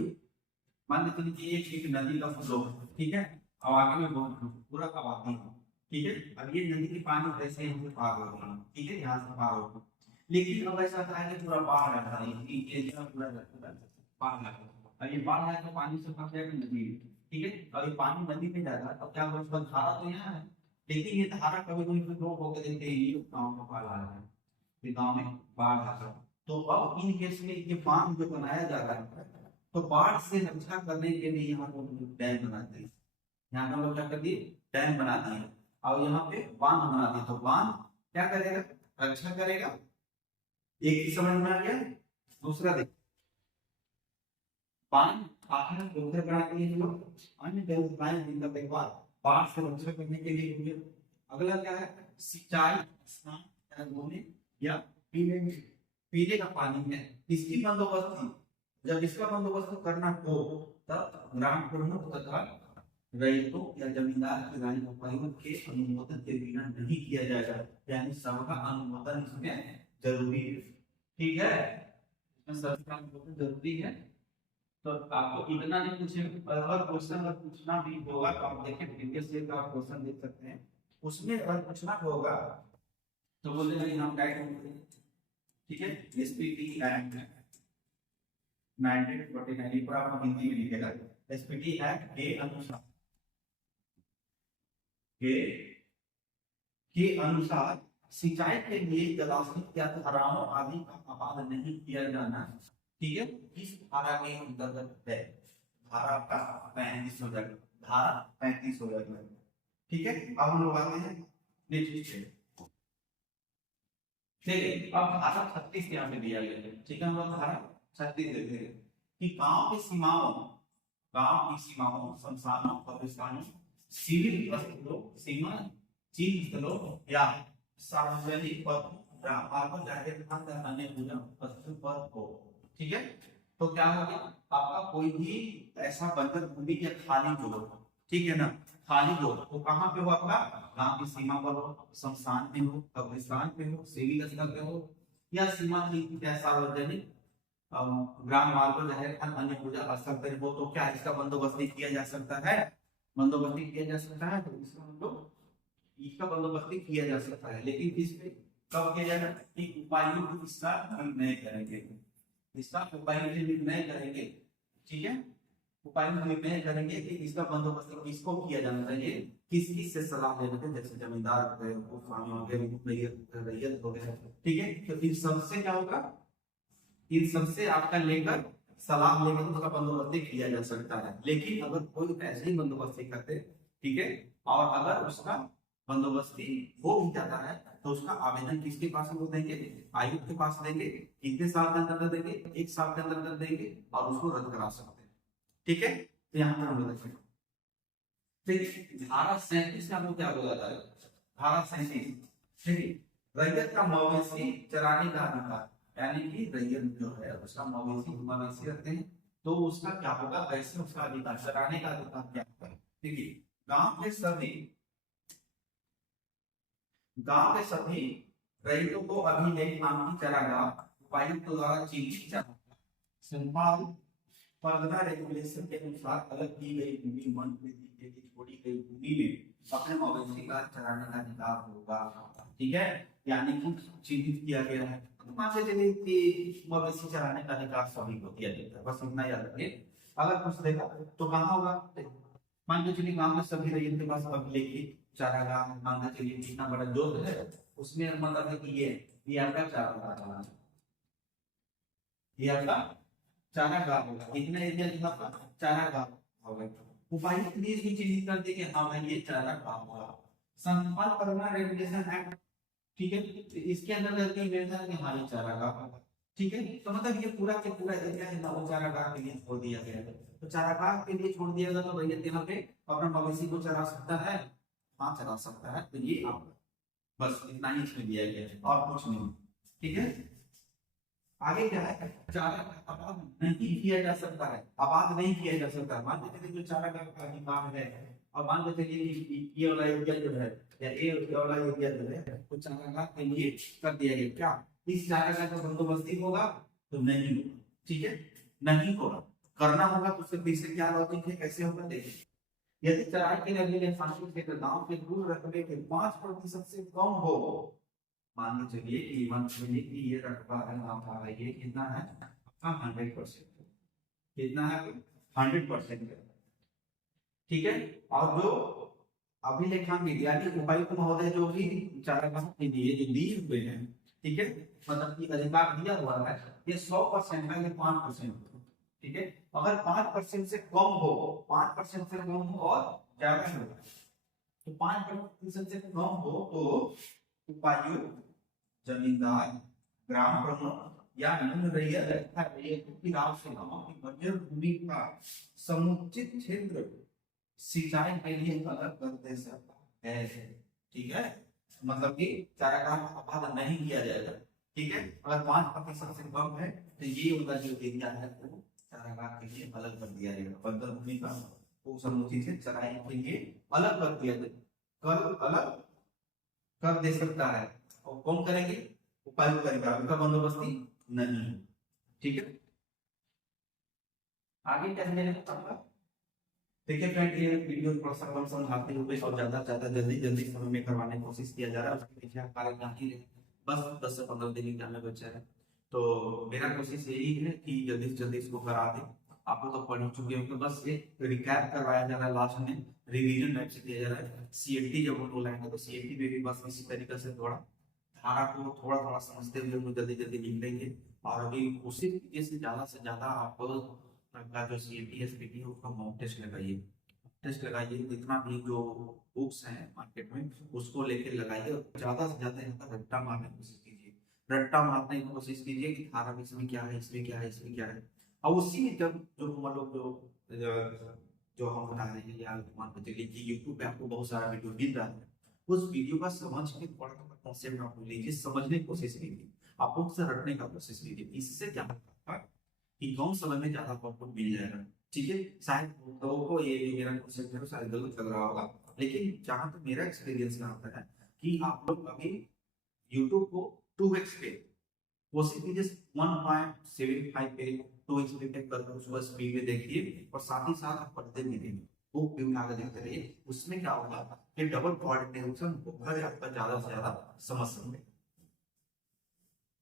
मान लीजिए कि एक नदी का फ्लो, ठीक है, और आगे में बहुत पूरा आबादी है, ठीक है, अब ये नदी के पानी ऐसे यहाँ से पार हो रही है, ठीक है, यहाँ से पार हो, लेकिन अब ऐसा था कि पूरा बाढ़ आ रहा है, एरिया पूरा बाढ़ आ रहा है। अब ये बाढ़ आया तो पानी से फंस जाएगा नदी में, ठीक है, अब ये पानी नदी में जाएगा तो क्या होगा? उसका धारा तो यहाँ है, लेकिन ये धारा कभी कभी फ्लो होकर देखते हैं ये गाँव में बाढ़ आ रहा है, ये गाँव में बाढ़ आ रहा है। तो अब इन केस में ये बांध जो बनाया जा रहा है तो बाढ़ से रक्षा करने के लिए यहाँ पर डैम बनाते हैं, यहाँ पर लोग क्या कर दिए? डैम बना दिए और यहाँ पे बांध बना दिए। तो बांध क्या करेगा? रक्षा करेगा। एक ही समझ में आ गया। दूसरा देख, बांध आखिर पोखर बनाते हैं लोग, अन्य व्यवसाय जिनका व्यवहार बाढ़ से रक्षा करने के लिए हुए। अगला क्या है? सिंचाई, स्नान धोने या पीने का पानी है, इसकी बंदोबस्ती। जब इसका बंदोबस्त करना हो तब ग्राम प्रमुख तथा रैयतों या जमींदार की राय उपायुक्त के अनुमोदन के बिना नहीं किया जाएगा, यानी सबका अनुमोदन इसमें जरूरी है। ठीक है, सबका अनुमोदन जरूरी है। तो आपको इतना नहीं पूछे, अगर क्वेश्चन अगर पूछना भी होगा तो आप देखें प्रीवियस ईयर का क्वेश्चन देख सकते हैं, उसमें अगर पूछना होगा तो बोलते हैं हम टाइप करते हैं, ठीक है, एसपीटी एक्ट 1949 पर आप हिंदी में लिखेगा, एसपीटी एक्ट के अनुसार सिंचाई के लिए जलाशय या धाराओं आदि का आबाद नहीं किया जाना, ठीक है, इस धारा के अंतर्गत है। धारा का 35 हो जाएगा, धारा 35 हो जाएगा। ठीक है, अब हम लोग आते हैं नेक्स्ट पे। ठीक, अब धारा 36 यहाँ पे दिया गया है, ठीक है, हम लोग धारा 36 देखते हैं कि गांव की सीमाओं, शमशानों, कब्रिस्तानों, सिविल स्थलों, सीमा चिन्ह स्थलों या सार्वजनिक पद, ग्राम मार्गों, जाहिर स्थान या अन्य पूजा स्थल पर हो। ठीक है, तो क्या होगा? आपका कोई भी ऐसा बंजर भूमि या खाली जगह, ठीक है ना, खाली जगह तो कहाँ पे हो? आपका गांव की सीमा पर हो, शमशान में हो, कब्रिस्तान पे हो, सिविल स्थल पे हो या सीमा चिन्ह या सार्वजनिक ग्राम मार्गों, जाहिर स्थान, अन्य पूजा स्थल पर हो, तो क्या इसका बंदोबस्त किया जा सकता है? बंदोबस्त किया जा सकता है। तो इसका हम लोग इसका बंदोबस्ती किया जा सकता है, लेकिन इसमें कब किया जाएगा कि उपायुक्त इसका निर्णय करेंगे, इसका उपायुक्त निर्णय करेंगे, ठीक है। उपायुक्त निर्णय करेंगे कि इसका बंदोबस्त किसको किया जाना चाहिए, किस किस से सलाह लेना है, जैसे जमींदार हो गए, स्वामी हो गए, रैयत हो गए, ठीक है। तो इन सबसे क्या होगा, इन सबसे आपका लेकर सलाह लेकर उसका बंदोबस्ती किया जा सकता है। लेकिन अगर कोई ऐसे ही बंदोबस्ती करते, ठीक है, और अगर उसका बंदोबस्ती हो भी जाता है तो उसका आवेदन किसके पास वो देंगे, आयुक्त के पास देंगे। कितने साल के अंदर देंगे, 1 साल के अंदर देंगे, और उसको रद्द करा सकते हैं, ठीक है। तो यहाँ पर हम देखें धारा 37 का क्या बोला था, धारा 37, ठीक है। रैयत का मवेशी चराने का अधिकार, यानी कि रैयत जो है उसका मवेशी रखते हैं, तो उसका क्या होगा, कैसे उसका अधिकार, चराने का अधिकार क्या होगा, ठीक है। गांव के सभी रैयतों को अभिलेख नाम की चरागाह उपायुक्त द्वारा चिन्हित संभाल परगना रेगुलेशन के अनुसार अलग की गई भूमि वन वृद्धि के लिए छोड़ी गई भूमि में अपने मवेशी का चराने का अधिकार होगा, ठीक है। यानी कि चिन्हित किया गया है, मान के चलिए कि मवेशी चराने का अधिकार सभी को दिया जाता है, बस इतना याद रखिए। अगर कुछ देखा तो कहाँ होगा, मान के चलिए गांव में सभी रैयत के पास अभिलेखित चारागाह, मान के चलिए कितना बड़ा जोत है, उसमें मतलब है कि ये आपका चारागाह, ये आपका चारागाह होगा, इतना एरिया जो आपका चारागाह होगा। उपायुक्त ने इसको चिन्हित कर दिया कि हाँ भाई ये चारागाह होगा। संथाल परगना रेगुलेशन एक्ट, ठीक है, तो इसके अंदर करके निर्धारित है कि हाँ ये चारागाह होगा, ठीक है। तो मतलब ये पूरा के पूरा एरिया है ना वो चारागाह के लिए छोड़ दिया गया है। तो चारागाह के लिए छोड़ दिया गया तो भैया यहाँ पे अपना मवेशी को चरा सकता है, हाँ चला सकता है। तो ये आप बस इतना ही इसमें दिया गया है और कुछ नहीं, ठीक है। आगे क्या है, चारा आबाद नहीं किया जा सकता है, आबाद नहीं किया जा सकता। मान के चलिए जो चारागाह का अधिकार है, और मान के चलिए ये वाला एरिया जो है या ये वाला एरिया जो है तो चारागाह के लिए कर दिया गया, क्या इस चारागाह का बंदोबस्ती होगा, तो नहीं होगा, ठीक है, नहीं होगा। करना होगा तो उसके पीछे क्या लॉजिक है, कैसे होगा देखिए। यदि चराई के लिए फांसी क्षेत्र गांव के दूर रकबे के 5% से कम हो, मान के चलिए कि मान लीजिए कि ये रकबा है हमारा, ये कितना है आपका 100%, कितना है 100%, ठीक है। और जो अभिलेखांकित यानी उपायुक्त महोदय जो भी चारागाह के लिए जो दिए हुए हैं, ठीक है, मतलब कि अधिकार दिया हुआ है, ये 100% है, ये 5%, ठीक है। अगर 5% से कम हो, 5% से कम हो और ज्यादा हो, तो 5% से कम हो तो उपायुक्त, जमींदार, ग्राम प्रमुख या निम्न रैयत की राव से गांव की बंजर भूमि का समुचित क्षेत्र सिंचाई के लिए अलग कर दे सकता है, ठीक है। मतलब कि चारागाह आबाद नहीं किया जाएगा, ठीक है। अगर 5% से कम है तो ये वाला जो एरिया है वो चारागाह के लिए अलग कर दिया जाएगा, बंजर भूमि का वो समुचित से चराई के लिए अलग कर दिया जाएगा, अलग कर दे सकता है। और कौन करेंगे, उपायुक्त करेगा, उनका बंदोबस्ती नहीं, ठीक है। आगे क्या है, देखिए फ्रेंड ये वीडियो थोड़ा सा कम समझाते हुए और ज्यादा जल्दी समय में करवाने की कोशिश किया जा रहा है, उसके पीछे कारण नहीं है, बस 10 से 15 दिन का बच्चा है। तो मेरा कोशिश यही है कि जल्दी से जल्दी इसको करा दें। आप लोग तो पढ़ ही चुके होंगे, बस एक रिकैप करवाया जा रहा है, लास्ट में रिवीजन टाइप से किया जा रहा है। सीएलटी जब हम बोलेंगे तो सीएलटी में भी बस इसी तरीके से थोड़ा धारा को थोड़ा समझते हुए हम जल्दी लिख लेंगे। और अभी कोशिश कीजिए से ज्यादा आप का जो सीएलटी एसपीटी है उसका मॉक टेस्ट लगाइए, जितना भी जो बुक्स हैं मार्केट में उसको लेकर लगाइए, और ज्यादा से ज्यादा यहाँ पर रट्टा मारने की कोशिश कीजिए, रट्टा मारने की कोशिश कीजिए कि धारा में इसमें क्या है, इसमें क्या है, इसमें क्या है। और उसी में जब जो हम लोग जो हम बना रहे हैं, या मान के चलिए कि यूट्यूब पे आपको बहुत सारा वीडियो मिल रहा है, उस वीडियो का समझ के थोड़ा कॉन्सेप्ट आप लीजिए, समझने की कोशिश कीजिए, आप बुक से रटने का कोशिश कीजिए। इससे क्या होगा कि कम समय में ज्यादा आउटपुट मिल जाएगा, ठीक है। शायद लोगों को ये मेरा कॉन्सेप्ट है शायद गलत लग रहा होगा, लेकिन जहां तक मेरा एक्सपीरियंस में आता है कि आप लोग अभी यूट्यूब को 2x पे कोशिश कीजिए, 1.75 पे 2x पे कर उसको स्पीड में देखिए, और साथ ही साथ आप पढ़ते भी रहिए, बुक भी उठा कर देखते रहिए। उसमें क्या होगा ये डबल कोऑर्डिनेशन बहुत आपका ज्यादा से ज्यादा समझ सकते हैं।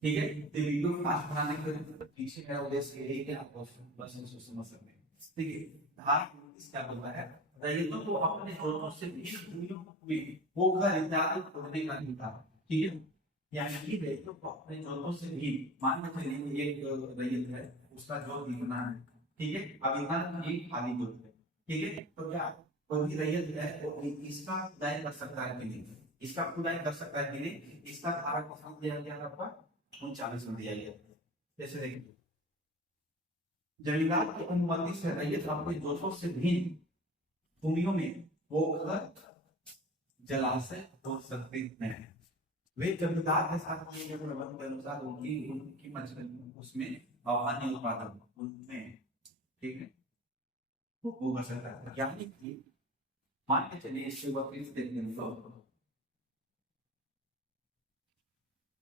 ठीक है, तो वीडियो फास्ट बनाने के पीछे मेरा उद्देश्य यही है कि आप बस इसको समझ सकते हैं। ठीक है, धारा क्या बोलता है, रैयतों को अपने जोतों से भूमियों में पोखर इत्यादि खोदने का अधिकार। ठीक है, यानी कि रैयतों को अपने जोतों से भी, मान के चलिए एक रैयत है, उसका जोत इतना है। ठीक है, अब इतना एक खाली जोत है। ठीक है, तो क्या कोई भी रैयत है तो इसका खुदाई कर सकता है कि नहीं, इसका खुदाई कर सकता है कि नहीं, इसका धारा कितना दिया गया आपका 39 में दिया गया। जैसे देखिए, जमींदार की अनुमति से रैयत अपने जोतों से भिन्न भूमियों में पोखर जलाशय हो सकते हैं। वे जमींदार के साथ किए गए प्रबंध के अनुसार उनकी मछली उसमें अन्य उत्पादन उनमें, ठीक है, वो हो सकता है। यानी कि मान के चलिए इसके वकील देखने में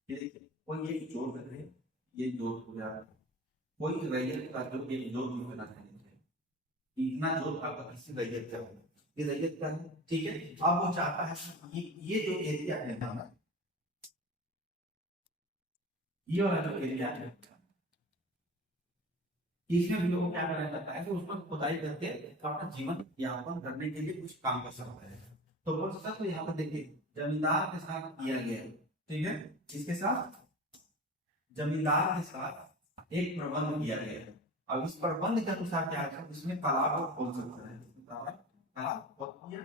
ये देखिए, कोई ये जोड़ है, ये जोड़ हो जा रहा है, कोई रैयत का जो एक जोड़ होना चाहिए, इतना जोड़ आपका किसी रैयत का है, ये रैयत का है। ठीक है, अब वो चाहता है ये जो एरिया है ना, ये वाला जो एरिया है, इसमें भी लोग क्या करना चाहता है कि उसमें खुदाई करके अपना जीवन यापन करने के लिए कुछ काम कर सकता है। तो बोल सकता, तो यहाँ पर देखिए जमींदार के साथ किया गया, ठीक है, इसके साथ जमींदार के साथ एक प्रबंध किया गया है। अब इस प्रबंध के अनुसार क्या है, इसमें तालाब को खोल सकता है, तालाब खोल दिया।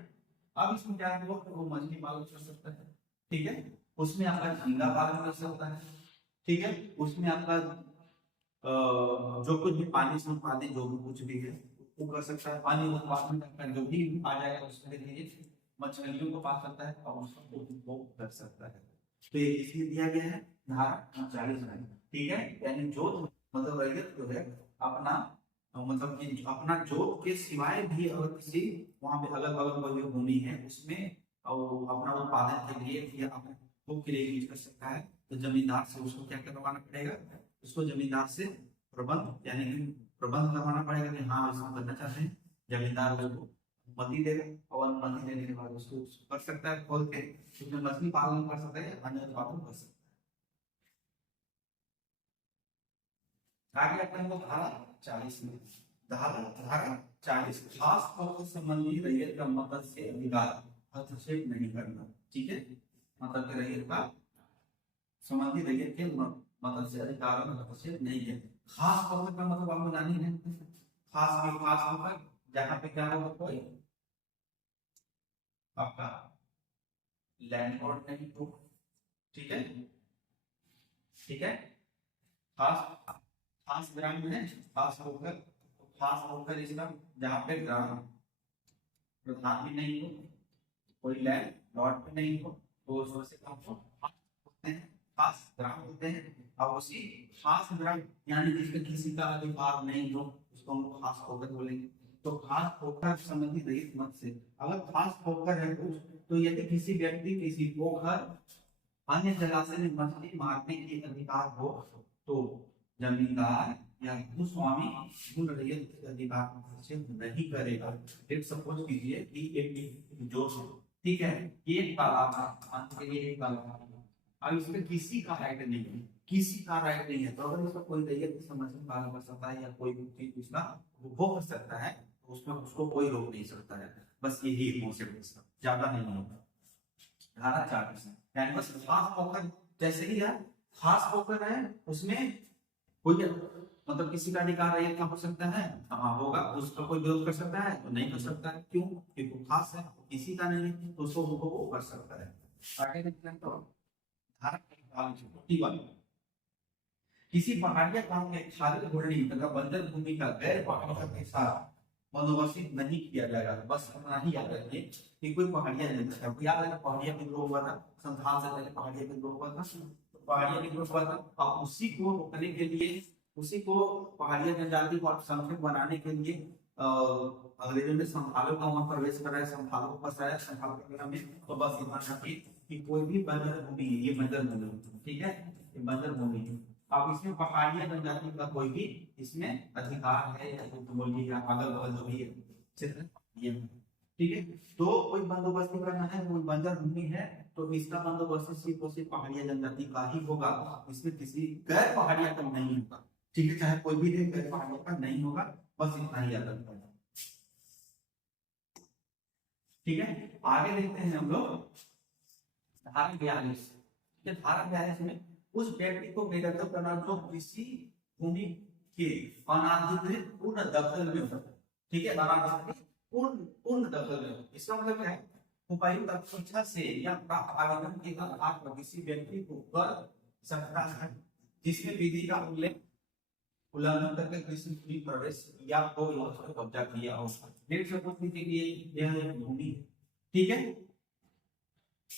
अब इसमें क्या है, वो मछली पालन कर सकता है। ठीक है, उसमें आपका झींगा पालन कर सकता है। ठीक है, उसमें आपका जो कुछ भी पानी से पानी जो भी कुछ भी है वो कर सकता है। पानी उत्पादन का जो भी आ जाएगा उसमें देखिए मछलियों को पा सकता है और उसको उपभोग कर सकता है। तो ये इसलिए दिया गया है धारा 40 में। ठीक है, यानी जो मतलब रैयत जो है अपना मतलब कि अपना जोत के सिवाय भी अगर किसी वहां पे अलग अलग कोई भूमि है उसमें और अपना उत्पादन के लिए या अपने उपभोग के लिए यूज कर सकता है, तो जमींदार से उसको क्या करवाना पड़ेगा, उसको जमींदार से प्रबंध यानी कि प्रबंध करवाना पड़ेगा कि हाँ इसको करना चाहते हैं। जमींदार उसको अनुमति देगा और अनुमति देने के बाद उसको कर सकता है, खोल के उसमें मछली पालन कर सकता है, अन्य उत्पादन कर सकता है। आगे आता है धारा 40 में, धारा 40 खास तौर पर संबंधी रैयत का मत्स्य अधिकार हस्तक्षेप नहीं करना। ठीक है, मतलब कि रैयत का संबंधी रैयत के मत्स्य अधिकारों में हस्तक्षेप नहीं है। खास तौर का मतलब आपको जानी है, खास के खास होकर जहां पे क्या होगा, कोई आपका लैंडलॉर्ड नहीं हो। ठीक है, ठीक है, खास खास ग्राम में खास होकर इसका जहां पे ग्राम प्रधान भी नहीं हो, कोई लैंड लॉर्ड भी नहीं हो, तो उसमें से कम होते हैं, खास ग्राम होते हैं। और उसी खास ग्राम यानी जिसमें किसी का अधिकार नहीं हो उसको हम खास होकर बोलेंगे। तो खास होकर संबंधी रहित मत से अगर खास होकर है कुछ, तो यदि किसी व्यक्ति किसी पोखर अन्य जलाशय में मछली मारने के अधिकार हो तो जमींदार या भूस्वामी मूल रैयत के अधिकार से नहीं करेगा। एक सपोज कीजिए कि एक जो, ठीक है, एक तालाब है, एक तालाब, अब इसमें किसी का राइट नहीं है, किसी का राइट नहीं है, तो अगर इसका कोई रैयत समझ में पालन कर सकता है या कोई भी उसका उपभोग कर सकता है तो उसमें उसको कोई रोक नहीं सकता है। बस यही कॉन्सेप्ट, ज्यादा नहीं होगा। धारा 40 यानी बस खास होकर, जैसे ही यार खास होकर है उसमें कोई मतलब किसी का अधिकार रैयत का हो सकता है, हाँ होगा, उसका कोई विरोध कर सकता है तो नहीं कर सकता है। क्यों? क्योंकि वो खास है, किसी का नहीं है तो उसको वो कर सकता है। आगे देखते हैं तो धारा 41 किसी पहाड़िया गांव के खाली होल्डिंग तथा बंजर भूमि का गैर पहाड़िया के साथ बंदोबस्त नहीं किया जाएगा। बस अपना ही याद रखिए कि कोई पहाड़िया नहीं है, याद है पहाड़िया विद्रोह हुआ था, संथाल से पहले पहाड़िया विद्रोह हुआ था, तो पहाड़िया विद्रोह हुआ था और उसी को रोकने के लिए, उसी को पहाड़िया जनजाति को अल्पसंख्यक बनाने के लिए अंग्रेजों ने संथालों का वहां प्रवेश कराया, संथालों को बसाया संथाल में। तो बस इतना था कि कोई भी बंजर भूमि, ये बंजर भूमि, ठीक है, ये बंजर भूमि है। अब इसमें पहाड़िया जनजाति का कोई भी इसमें अधिकार है या बोलिए या अगल बगल जो भी है क्षेत्र ये ठीक है। तो कोई बंदोबस्ती करना है, कोई बंजर भूमि है, तो इसका बंदोबस्त सिर्फ और सिर्फ पहाड़िया जनजाति का ही होगा, इसमें किसी गैर पहाड़िया का नहीं होगा। ठीक है, चाहे कोई भी रहे, गैर पहाड़िया का नहीं होगा, बस इतना ही याद रखना है। ठीक है, आगे देखते हैं हम लोग धारा 42। धारा 42 में उस व्यक्ति को बेदखल करना जो किसी भूमि के अनाधिकृत पूर्ण दखल में हो। ठीक है, अनाधिकृत पूर्ण दखल में हो। इसका मतलब क्या है, उपायुक्त अपनी इच्छा से या प्राप्त आवेदन के आधार पर किसी व्यक्ति को कर सकता है जिसमें विधि का उल्लंघन करके किसी भूमि प्रवेश या कोई उसको कब्जा किया हो। डेढ़ सौ फुट के लिए यह एक भूमि है। ठीक है,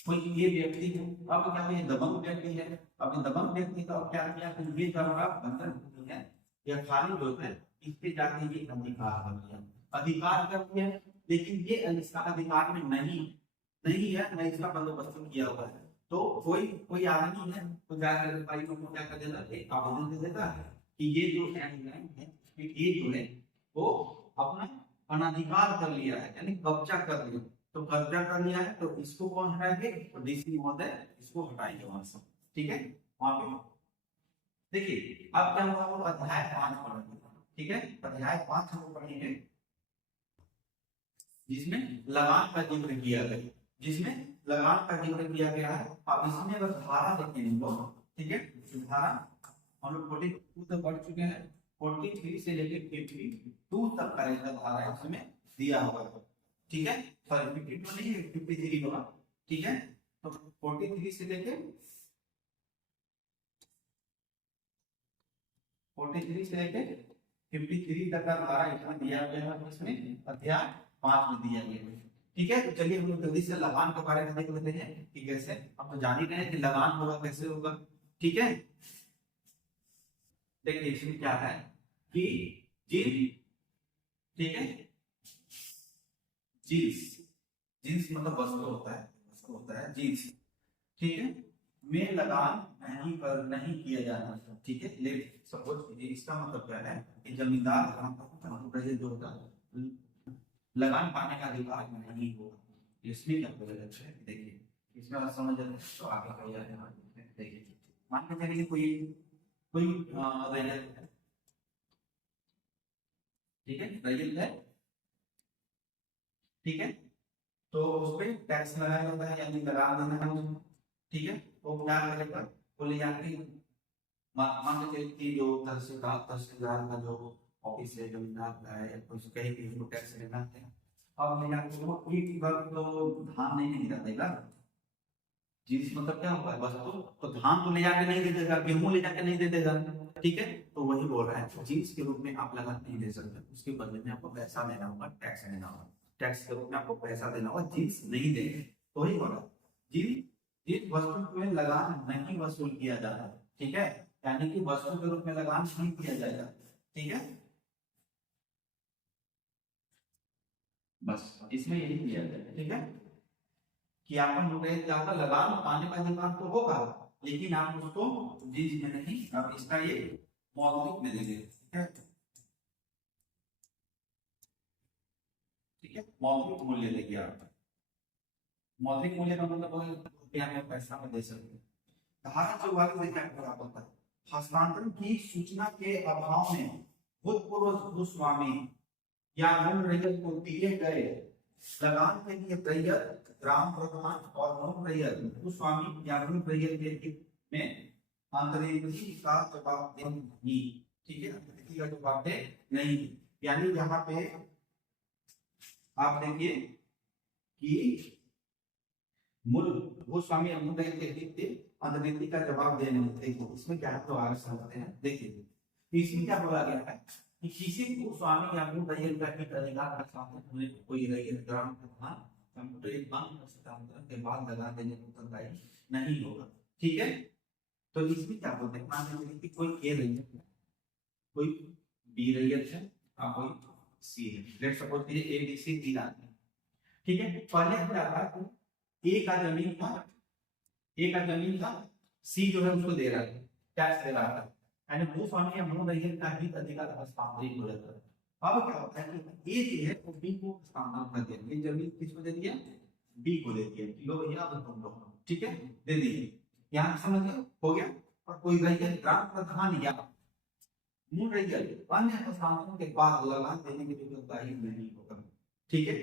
कोई ये व्यक्ति है, अब क्या ये दबंग व्यक्ति है, अब दबंग व्यक्ति का क्या किया कि ये जगह बंधन भूमि है या खाली जो है, इस पे जाके ये अधिकार कर दिया, अधिकार कर दिया, लेकिन ये इसका अधिकार में नहीं है, न इसका बंदोबस्त किया हुआ है। तो कोई आदमी है तो जाकर भाई को क्या कर देता है, एक आवेदन दे देता है कि ये जो लैंड है, ये जो है वो अपना अनाधिकार कर लिया है, यानी कब्जा कर लिया। तो कब्जा कर लिया है तो इसको कौन हटाएंगे, तो डीसी महोदय इसको हटाएंगे वहां से। ठीक है, वहां पे देखिए अब क्या हुआ, वो अध्याय 5 पढ़ेंगे। ठीक है, अध्याय 5 हम पढ़ेंगे जिसमें लगान का जिक्र किया गया, जिसमें लगान का जिक्र किया गया है। अब इसमें अगर धारा देखें हम लोग, ठीक है, धारा हम लोग 42 तक पढ़ चुके हैं, 43 से लेकर 52 तक का एक धारा इसमें दिया हुआ है। ठीक है, सॉरी 52 नहीं है, 53 होगा। ठीक है, तो 43 से लेकर 53 तक का धारा इसमें दिया गया है, इसमें अध्याय 5 में दिया गया है। ठीक है, तो चलिए हम लोग जल्दी से लगान के बारे में देख लेते हैं कि कैसे, हम तो जान ही रहे हैं कि लगान होगा कैसे होगा। ठीक है, देखिए इसमें क्या है कि ठीक है, जींस मतलब वस्तु होता है जींस। ठीक है, में लगान नहीं किया जाना। ठीक है, लेट सपोज इसका मतलब क्या है कि जमींदार जो होता है लगान पाने का अधिकार नहीं होगा। इसमें क्या बोला जाता है, देखिए इसमें आप समझ जाते हैं तो आगे कही जाते हैं। देखिए मान के चलिए कोई रैयत है, ठीक है, रैयत है, ठीक है, तो उस पर टैक्स लगाया जाता है, यानी लगा देना है उसको। ठीक है, तो क्या करेगा, वो ले जाके मान के चलिए कि जो तहसीलदार का जो ऑफिस है, जमींदार का है, या कुछ कहीं भी उसको टैक्स लेना है, अब ले जाके वो एक बार तो धान नहीं गिरा देगा। जींस मतलब क्या होगा, वस्तु, तो धान तो ले जाके नहीं दे देगा, गेहूं ले जाके नहीं दे देगा। ठीक है, तो वही बोल रहा है, जींस के रूप में आप लगान नहीं दे सकते, उसके बदले में आपको पैसा देना होगा, टैक्स देना होगा, टैक्स के रूप में आपको पैसा देना होगा, जींस नहीं देंगे। तो वही बोला, जिस वस्तु में लगान नहीं वसूल किया जा रहा है, ठीक है, यानी कि वस्तु के रूप में लगान नहीं किया जाएगा। ठीक है, बस इसमें यही किया जाएगा। ठीक है, कि आपका नोटिस ज्यादा लगान पाने का अधिकार तो होगा, लेकिन आप उसको जींस में नहीं, अब इसका ये मौद्रिक में देंगे। ठीक है, ठीक है, मौद्रिक मूल्य देंगे आप। मौद्रिक मूल्य का मतलब रुपया में पैसा में दे सकते हैं। धारा 44 में क्या पूरा होता है, हस्तांतरण की सूचना के अभाव में भूतपूर्व भूस्वामी या मूल रैयत को दिए गए लगान के लिए रैयत, ग्राम प्रधान और मूल रैयत भूस्वामी या मूल रैयत के हित में अंतरिक्ति का जवाब नहीं। ठीक है, अंतरिक्ति का जवाब दे नहीं, यानी यहाँ पे आप देखिए कि मूल भूस्वामी या मूल रैयत के हित में अंतरिक्ति का जवाब दे नहीं। देखिए इसमें क्या है, तो आगे समझते हैं। देखिए इसमें क्या बोला गया है कि किसी भूस्वामी या मूल रैयत का हित अधिकार हस्तांतरण होने पर कोई रैयत, ग्राम प्रधान कंप्यूटर हस्तांतरण के बाद लगा देने को उत्तरदायी नहीं होगा। ठीक है, तो इसमें क्या बोलते हैं, मान लीजिए कि कोई ए रैयत है, कोई बी रैयत है और कोई सी है। लेट्स सपोज ये ए बी सी तीन आदमी। ठीक है, पहले क्या था, ए का जमीन था, सी जो है उसको दे रहा है, टैक्स दे रहा था, यानी भूस्वामी या मूल रैयत का हित अधिकार हस्तांतरित हो जाता है। अब क्या होता है कि ए जो है वो बी को हस्तांतरण कर दिया, ये जमीन किसको दे दिया, बी को दे दिया, लो भैया अब तुम लो, ठीक है दे दिए, यहाँ समझ हो गया। और कोई रैयत ग्राम प्रधान या मूल रैयत अन्य हस्तांतरण के बाद लगान देने की जरूरत ही नहीं होगा, ठीक है।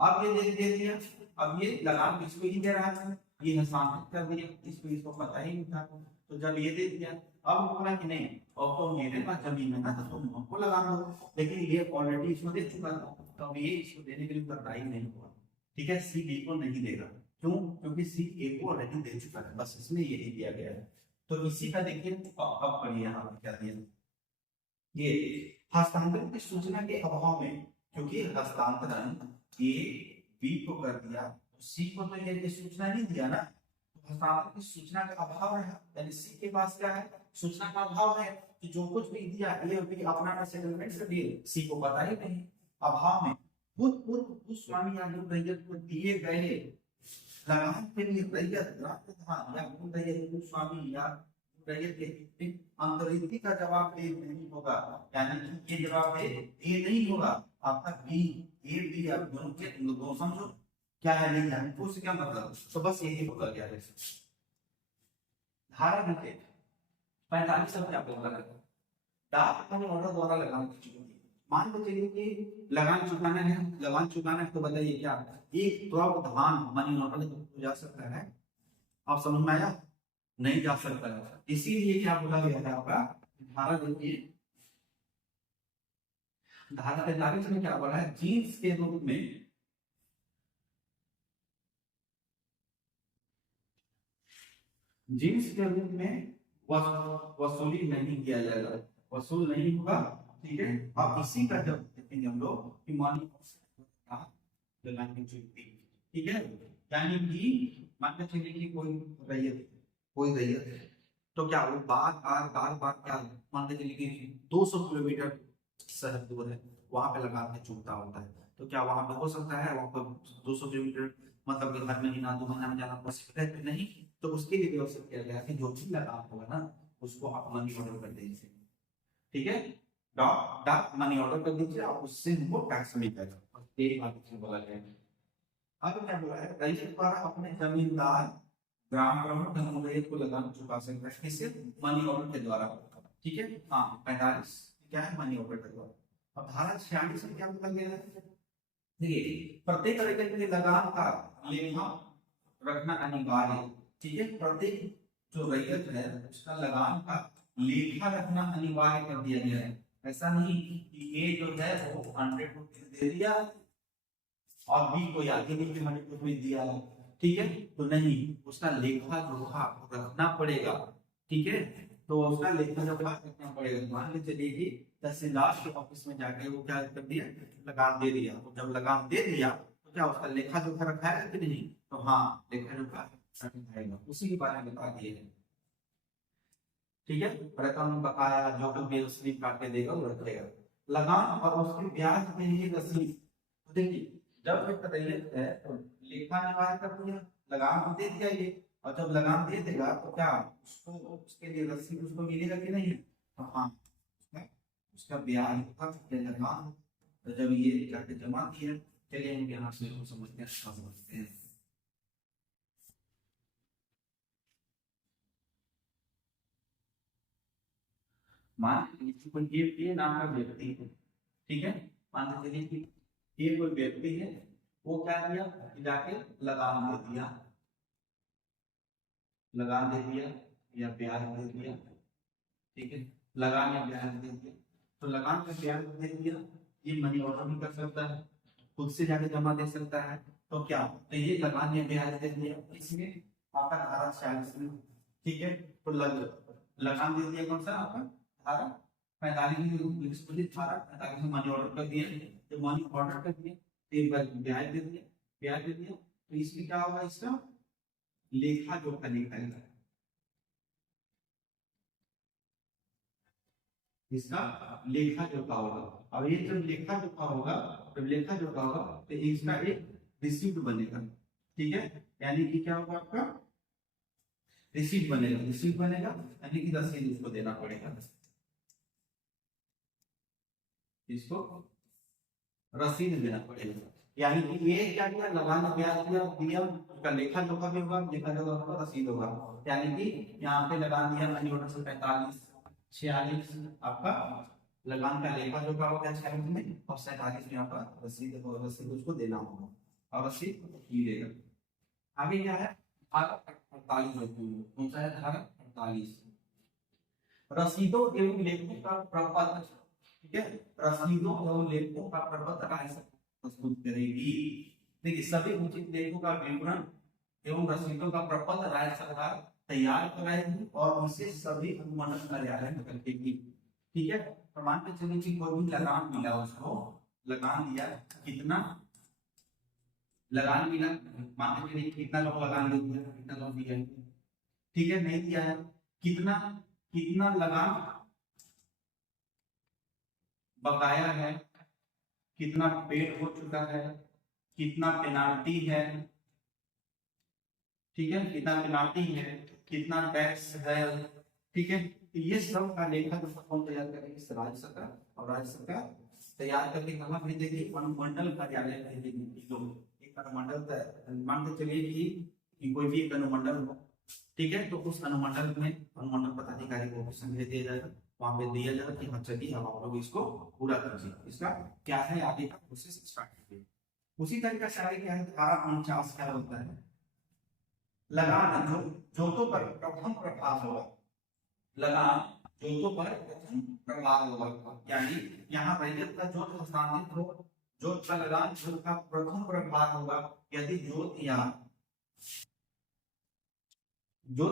अब ये दे दिया, अब ये लगान किसको ही दे रहा है, ये हस्तांतरित कर दिया, इसको इसको पता ही नहीं था, तो जब ये दे दिया अब बोला कि नहीं और तो मेरे पास जमीन है ना तो तुम हमको लगा दो, लेकिन ये ऑलरेडी इसको दे चुका था, तो अब ये इसको देने के लिए उत्तरदायी नहीं हुआ, ठीक है। सी बी को नहीं देगा, क्यों, क्योंकि सी ए को ऑलरेडी दे चुका है, बस इसमें यही दिया गया है। तो इसी का देखिए अब पढ़िए यहाँ पर क्या दिया, ये हस्तांतरण की सूचना के अभाव में, क्योंकि हस्तांतरण ए बी को कर दिया तो सी को तो ये सूचना नहीं दिया ना, तो हस्तांतरण की सूचना का अभाव है, यानी सी के पास क्या है, सूचना का अभाव है कि जो कुछ भी दिया ए और बी अपना सेटलमेंट से दिए, सी को पता ही नहीं, अभाव में खुद भूस्वामी या मूल रैयत को दिए गए लगान के लिए रैयत ग्राम प्रधान या मूल रैयत भूस्वामी या रैयत के अंतरिक्ति का जवाब दे नहीं होगा, यानी कि ये जवाब दे ए नहीं होगा, आपका बी, ए बी आप दोनों के दो समझो क्या है नहीं है, उससे क्या मतलब, तो बस यही बोला गया है। धारा देखिए 45 में आपको लगा डाक मनी ऑर्डर द्वारा लगान की चुकौती, मान के चलिए कि लगान चुकाना है, लगान चुकाना है तो बताइए क्या एक प्रावधान मनी ऑर्डर जा सकता है, आप समझ में आया, नहीं जा सकता है, इसीलिए क्या बोला गया है आपका धारा देखिए, धारा 45 में क्या बोला है, जींस के रूप में जींस के रूप में वसूली नहीं किया जाएगा, वसूल नहीं होगा, ठीक है। अब इसी का जब देखेंगे हम लोग कि मनी लगान की चुकौती, ठीक है, यानी कि मान के चलिए कि कोई रैयत है तो क्या वो बार क्या मान के चलिए कि 200 किलोमीटर शहर दूर है, वहां पे लगान के चुकता होता है, तो क्या वहां पे हो सकता है वहां पर 200 किलोमीटर मतलब कि हर महीना 2 महीना में जाना पॉसिबल है तो नहीं, तो उसके लिए व्यवस्था किया गया कि जो भी लगान होगा ना उसको आप मनी ऑर्डर कर दीजिए, ठीक है, डाक मनी ऑर्डर कर दीजिए, आप उससे हमको टैक्स मिलेगा, यही बात बोला गया है। अब क्या बोला है, रैयत द्वारा अपने जमींदार ग्राम प्रमुख धनोदय को लगान चुका सकता है, किससे, मनी ऑर्डर के द्वारा, ठीक है। हाँ 45 क्या है, मनी ऑर्डर के द्वारा। अब धारा 46 में क्या बोला गया है, देखिए प्रत्येक रैयत के लगान का लेखा रखना अनिवार्य है, ठीक है, प्रत्येक जो रैयत है उसका लगान का लेखा रखना अनिवार्य कर दिया गया है, ऐसा नहीं कि ए जो है वो 100 रुपीज दे दिया और बी को याद ही नहीं कि 100 रुपीज दिया है, ठीक है, तो नहीं उसका लेखा जोखा रखना पड़ेगा, ठीक है, तो उसका लेखा जोखा रखना पड़ेगा। मान लीजिए चलिए कि तहसीलदार के ऑफिस में जाके वो क्या कर दिया, लगान दे दिया, तो जब लगान दे दिया तो क्या उसका लेखा जोखा रखा है कि नहीं, तो हाँ लेखा जोखा रखेगा, उसी के बारे में बता दिए हैं, ठीक है, रकम बकाया जो भी बिल स्लिप काट के देगा वो रखेगा, लगान और उसके ब्याज के लिए रसीद, तो देखिए जब एक रैयत है तो लेखा अनिवार्य कर दिया, लगान तो दे दिया ये, और जब लगान दे देगा तो क्या उसको उसके लिए रसीद उसको मिलेगा कि नहीं, तो हाँ उसका ब्याज का लगान, तो जब ये जाके जमा किया, चलिए हम यहाँ से समझते हैं। मान लीजिए ये नाम का व्यक्ति है, ठीक है, मान लीजिए कि ये कोई व्यक्ति है, वो क्या किया जाके लगान दे दिया, लगान दे दिया या ब्याज दे दिया, ठीक है, लगान या ब्याज दे दिया, तो लगान का ब्याज दे दिया, ये मनी ऑर्डर भी कर सकता है, खुद से जाके जमा दे सकता है, तो क्या तो ये लगान या ब्याज दे दिया, इसमें आपका धारा 46 में, ठीक है, तो लगान दे दिया कौन सा आपका धारा 45 धारा 45 में मनी ऑर्डर कर दिया, जब मनी ऑर्डर कर दिया तो एक बार ब्याज दे दिया, ब्याज दे दिया, तो इसमें क्या होगा, इसका लेखा जोखा निकालेगा, इसका लेखा जोखा होगा। अब ये जब लेखा जोखा होगा, जब लेखा जोखा होगा तो इसका एक रिसीप्ट बनेगा, ठीक है, यानी कि क्या होगा आपका रिसीप्ट बनेगा, रिसीप्ट बनेगा यानी कि रसीद उसको देना पड़ेगा, इसको रसीद देना पड़ेगा। यानी कि ये क्या किया, लगान ब्याज दिया दिया, उसका लेखा जोखा भी होगा, लेखा जोखा होगा, रसीद होगा। यानी कि यहाँ पे लगान दिया मनी ऑर्डर से 45 46 आपका लगान का लेखा जोखा हो गया 46 में, और 47 में आपका रसीद उसको देना होगा, और रसीद मिलेगा। आगे क्या है, धारा 48 कौन सा है, धारा 48 रसीदों एवं लेखों का प्रपत्र। ठीक है, रसीदों एवं लेखों का प्रपत्र राज्य सरकार प्रस्तुत करेगी। देखिए सभी उचित लेखों का विवरण एवं रसीदों का प्रपत्र राज्य सरकार तैयार कराएगी और इसे सभी अनुमंडल कार्यालय में रखेगी। ठीक है, प्रमाण के चलिए कि कोई भी लगान मिला, उसको लगान दिया, कितना लगान मिला, मान लीजिए कितना लोग लगान दे दिया, कितना लोग दिया, ठीक है, नहीं दिया है, कितना कितना लगान बकाया है, कितना पेड हो चुका है, कितना पेनाल्टी है, ठीक है, कितना पेनाल्टी है, कितना टैक्स है, ठीक है, तो ये सब का लेखा कौन तैयार करेगी, राज्य सरकार, और राज्य सरकार तैयार करके कहाँ भेजेगी, अनुमंडल कार्यालय भेजेगी। लोग एक अनुमंडल मान के चलिए कि कोई भी एक अनुमंडल हो, ठीक है, तो उस अनुमंडल में अनुमंडल पदाधिकारी को ऑफिस भेज दिया जाएगा, वहां पे दिया जाएगा कि हाँ चलिए अब आप लोग इसको पूरा कीजिए, इसका क्या है आगे का प्रोसेस स्टार्ट कीजिए। उसी तरीके से आगे क्या है, धारा 49 क्या होता है, लगान जोतों पर प्रथम प्रभाव होगा, लगान जोतों पर प्रथम प्रभाव होगा, यानी यहाँ रैयत का जोत हस्तांतरित हो, जोत का लगान जोत का प्रथम प्रभाव होगा। यदि जोत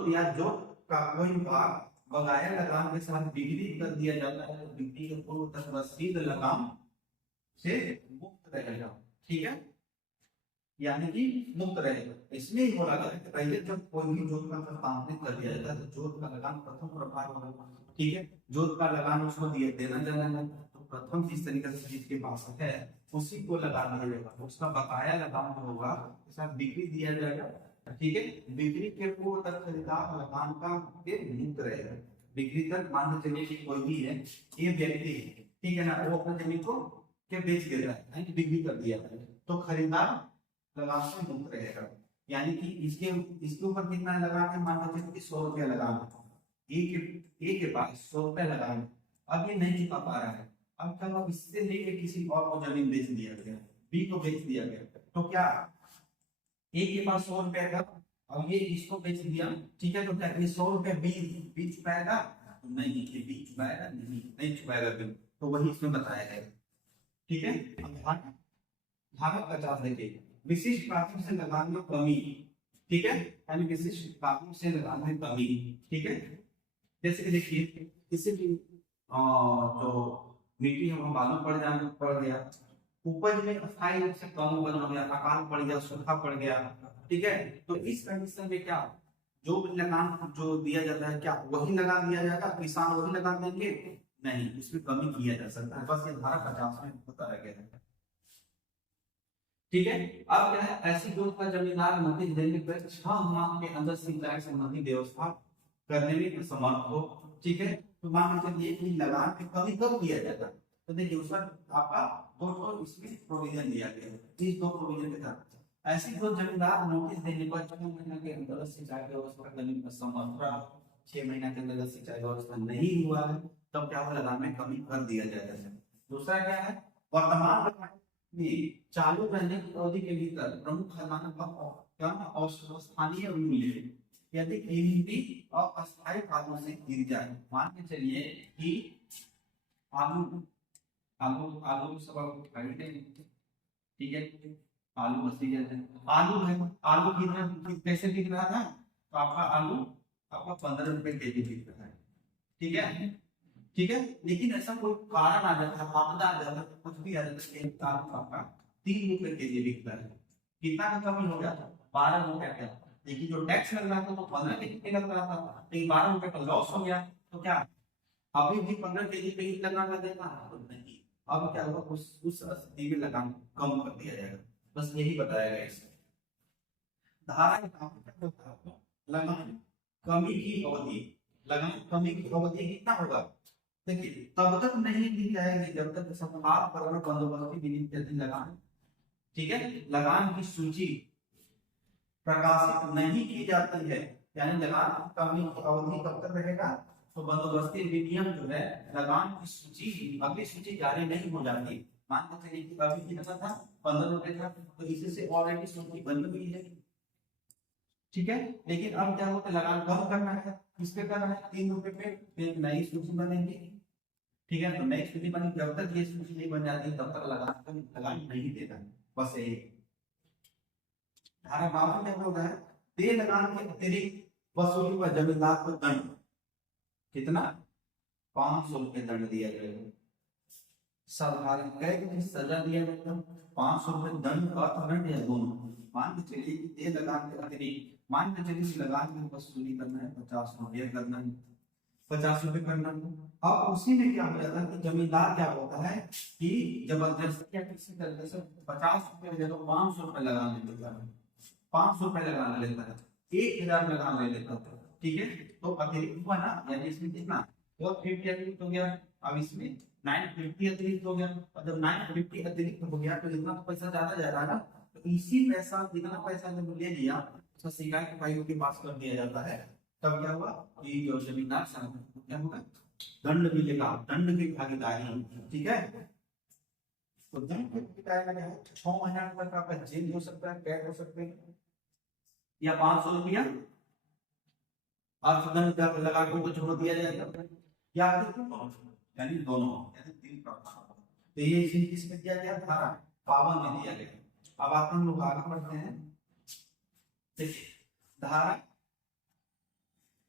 या जोत का कोई भाग बकाया लगान के साथ बिक्री कर दिया जाता है तो बिक्री के पूर्व तक रसीद लगान से मुक्त रहेगा। ठीक है, यानी कि मुक्त रहेगा। इसमें ही बोला गया कि पहले जब कोई भी जोत का हस्तांतरित कर दिया जाता है तो जोत का लगान प्रथम प्रभाव होगा। ठीक है, जोत का लगान उसको दिए देना जाना, तो प्रथम जिस तरीके से जिसके पास है उसी को लगान दिया जाएगा, उसका बकाया लगान जो होगा उसके साथ बिक्री दिया जाएगा। ठीक है, बिक्री के पूर्व तक खरीदार लगान का के मुक्त रहेगा। बिक्री तक मान के चलिए कि कोई भी है, ये व्यक्ति है, ठीक है ना, वो अपने जमीन को के बेच दे रहा है, बिक्री कर दिया है, तो खरीदार लगान से मुक्त रहेगा। यानी कि इसके ऊपर कितना लगान है, मान लो कि 100 रुपया लगान है, ए के पास 100 रुपया लगान, अब ये नहीं चुका पा रहा है, अब क्या हुआ, इससे लेके किसी और को जमीन बेच दिया गया, बी को बेच दिया गया, तो क्या ए के पास 100 रुपया था, अब ये इसको बेच दिया, ठीक है, तो क्या ये 100 रुपया बी चुकाएगा, तो नहीं, ये बी चुकाएगा नहीं चुकाएगा बिल, तो वही इसमें बताया गया। ठीक है, अब धारा 50 देखिए, विशिष्ट प्राथमिक से लगान में कमी। ठीक है, यानी विशिष्ट प्राथमिक से लगान में कमी। ठीक है, जैसे कि देखिए किसी भी जो मिट्टी हम बालू पड़ गया, उपज में अस्थायी रूप से कम उपज हो गया, अकाल पड़ गया, सूखा पड़ गया, ठीक है, तो इस कंडीशन में क्या जो लगान जो दिया जाता है क्या वही लगान दिया जाएगा, किसान वही लगान देंगे, नहीं, उसमें कमी किया जा सकता है, बस ये धारा 50 में बताया गया है। ठीक है, अब क्या है, ऐसी जोत का जमींदार नोटिस देने पर 6 माह के अंदर सिंचाई संबंधी व्यवस्था करने में समर्थ हो। ठीक है, तो मान लीजिए कि लगान में कभी कब किया जाता है, तो देखिए उसका आपका दो इसमें प्रोविजन दिया गया है, इस दो प्रोविजन के तहत ऐसी जो जमींदार नोटिस देने पर 6 महीने के अंदर सिंचाई व्यवस्था करने में समर्थ रहा, 6 महीने के अंदर सिंचाई व्यवस्था नहीं हुआ है, तब क्या होगा, लगान में कमी कर दिया जाएगा। दूसरा क्या है, वर्तमान चालू रहने की अवधि के भीतर प्रमुख खजाना का स्थानीय मूल्य यदि कीमती और अस्थायी खातों से गिर जाए, मान के चलिए कि आलू आलू आलू सब खरीदे, ठीक है, आलू 80 आलू है, आलू कितना कैसे बिक रहा था, तो आपका आलू आपका 15 रुपए केजी बिक रहा है। ठीक है, ठीक है, लेकिन ऐसा कोई कारण आ जाता है, आपदा आ जाता है, कुछ भी आ जाता है, आपका 3 रुपए केजी बिकता है, कितना का कमी हो गया, 12 रुपए का, लेकिन जो टैक्स लग रहा था तो 15 केजी पे लग रहा था, लेकिन 12 रुपए का लॉस हो गया, तो क्या अभी भी 15 केजी पे ही लगान लगेगा, तो नहीं, अब क्या होगा, उस स्थिति में लगान कम कर दिया जाएगा, बस यही बताया गया इसमें। लगान कमी की अवधि, लगान कमी की अवधि कितना होगा, देखिए तब तक नहीं दी जाएगी जब तक संभाग पर बंदोबस्ती विधि लगान, ठीक है, लगान की सूची प्रकाशित नहीं की जाती है, यानी लगान की अवधि कब तक रहेगा, तो बंदोबस्ती विनियम जो है लगान की सूची अगली सूची जारी नहीं हो जाती। मान के चलिए कि अभी कितना था 15 रुपए था, तो इसी से ऑलरेडी सूची बनी हुई है, ठीक है। लेकिन अब क्या होता है, लगान कम करना है, किस पे करना है, 3 रुपए पे, तो एक नई सूची बनेगी, ठीक है। तो नई सूची बनी, जब तक ये सूची नहीं बन जाती तब तक लगान नहीं देता, बस यही। धारा 52 क्या बोल रहा है, दे लगान के अतिरिक्त वसूली व जमींदार को दंड, कितना, 500 रुपए दंड दिया जाएगा, साधारण कैद की सजा दिया जाएगा, 500 रुपए दंड का दंड या दोनों। मान के चलिए कि दे लगान के अतिरिक्त, मान के चलिए लगान की वसूली करना है 50 रुपये करना है, 50 रुपए करना है। अब उसी में क्या हो जाता है कि जमींदार क्या होता है कि जबरदस्ती या किसी तरीके से 50 रुपए की जगह 500 रुपए लगान ले लेता है, 500 रुपए लगान ले लेता है, 1000 लगान ले लेता है, ठीक है। तो अतिरिक्त हुआ ना, यानी इसमें कितना 450 अतिरिक्त हो गया, अब इसमें 950 अतिरिक्त हो गया, और जब 950 अतिरिक्त हो गया तो इतना पैसा ज्यादा जा रहा है ना, तो इसी पैसा, इतना पैसा जब ले लिया तो शिकायत भाइयों के पास कर दिया जाता है, तब क्या हुआ कि जो जमींदार साहब क्या होगा, दंड मिलेगा, दंड की भागीदारी, ठीक है। तो दंड की भागीदारी में 6 महीना तक आपका जेल हो सकता है, कैद हो सकते हैं, या 500 रुपया अर्थदंड लगा के छोड़ दिया जाएगा, या यानी दोनों, यानी 3 प्रावधान। तो ये किस में दिया गया, धारा 52 में दिया गया। अब आप हम लोग आगे बढ़ते हैं, देखिए धारा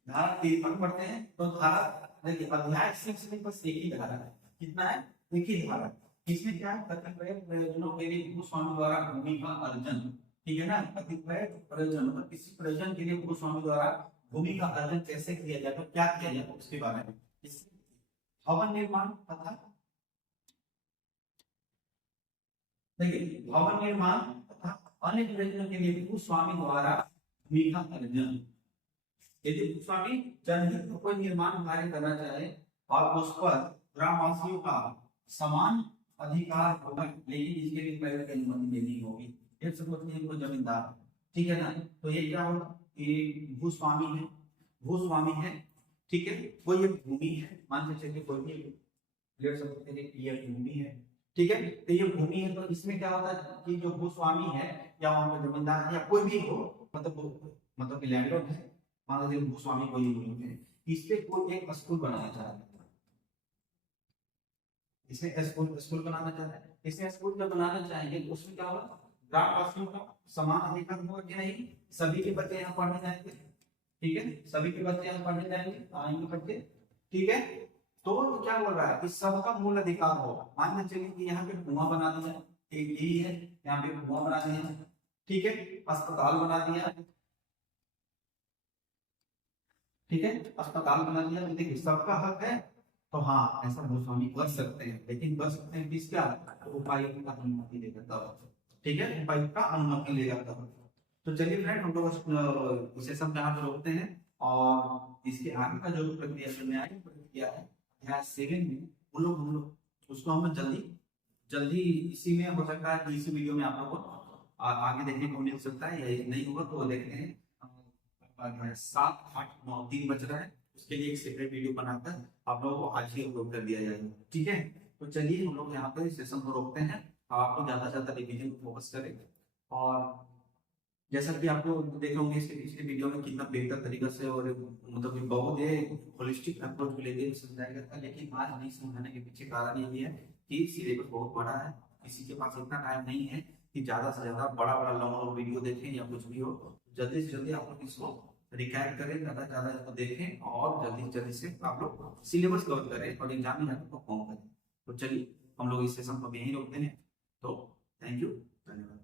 53 पढ़ते हैं। तो धारा देखिए अध्याय 6 में बस एक ही धारा है, कितना है, एक ही धारा। इसमें क्या है, कतिपय प्रयोजनों के लिए भूस्वामी द्वारा भूमि का अर्जन, ठीक है ना, कतिपय प्रयोजन, मतलब किसी प्रयोजन के लिए भूस्वामी द्वारा भूमि का अर्जन कैसे किया जाए, तो क्या किया जाए उसके बारे में। भवन निर्माण तथा, देखिए भवन निर्माण तथा अन्य प्रयोजनों के लिए भूस्वामी द्वारा भूमि का अर्जन, यदि भूस्वामी जनहित में कोई निर्माण कार्य करना चाहे और उस पर ग्रामवासियों का समान अधिकार होगा, लेकिन इसके लिए पहले की अनुमति लेनी होगी। एक समझते हैं कोई जमींदार, ठीक है ना, तो ये क्या होगा कि भूस्वामी है, भूस्वामी है, ठीक है, कोई एक भूमि है, मान के चलिए कोई भी ले सकते हैं कि ये भूमि है, ठीक है। तो ये भूमि है, तो इसमें क्या होता है कि जो भूस्वामी है या वहां पर जमींदार है या कोई भी हो, मतलब लैंडलॉर्ड है, मान लीजिए भूस्वामी कोई नहीं है, इस पे कोई एक स्कूल बनाना चाहता है, इसमें स्कूल बनाना चाहता है, इसमें स्कूल जब बनाना चाहेंगे तो उसमें क्या होगा, ग्रामवासियों का समान अधिकार होगा कि नहीं, सभी के बच्चे यहाँ पढ़ने जाएंगे, ठीक है, सभी के बच्चे यहाँ पढ़ने जाएंगे, आएंगे बच्चे, ठीक है। तो क्या बोल रहा है कि सबका मूल अधिकार होगा। मान के चलिए कि यहाँ पे कुआं बना दिया, एक यही है, यहाँ पे कुआं बना दिया, ठीक है, अस्पताल बना दिया, ठीक है, अस्पताल बना दिया, तो देखिए सबका हक है, तो हाँ ऐसा भूस्वामी कर सकते हैं, लेकिन कर सकते हैं किस क्या, तो उपायुक्त का अनुमति लेगा तब, ठीक है, उपायुक्त का अनुमति लेगा तब। तो चलिए फ्रेंड हम लोग इसे सब यहाँ पे रोकते हैं, और इसके आगे का जो प्रक्रिया है, न्यायिक प्रक्रिया है अध्याय 7 में, हम लोग उसको हम जल्दी इसी में हो सकता है कि इसी वीडियो में आप लोगों को आगे देखने को मिल सकता है, या नहीं होगा तो देखते हैं। 7, 8, 9 3 बज रहा है, उसके लिए एक सेपरेट वीडियो बनाकर आप लोगों को आज ही अपलोड कर दिया जाएगा, ठीक है। तो चलिए हम लोग यहाँ पर सेशन को रोकते हैं, आप लोग ज्यादा से ज्यादा रिवीजन को फोकस करें, और जैसा कि आप लोग देखे होंगे इसके पिछले वीडियो में कितना बेहतर तरीका से और मतलब बहुत होलिस्टिक अप्रोच को लेकर समझाया गया था, लेकिन आज नहीं समझाने के पीछे कारण यही है कि सिलेबस बहुत बड़ा है, किसी के पास इतना टाइम नहीं है कि ज्यादा से ज्यादा बड़ा लंबा वीडियो देखें या कुछ भी हो। जल्दी से जल्दी आप लोग इसको रिकैप करें, ज्यादा से ज्यादा इसको देखें, और जल्दी से आप लोग सिलेबस कवर करें और एग्जाम में जाकर परफॉर्म करें। तो चलिए हम लोग इस सेशन को यहीं रोकते हैं, तो थैंक यू, धन्यवाद।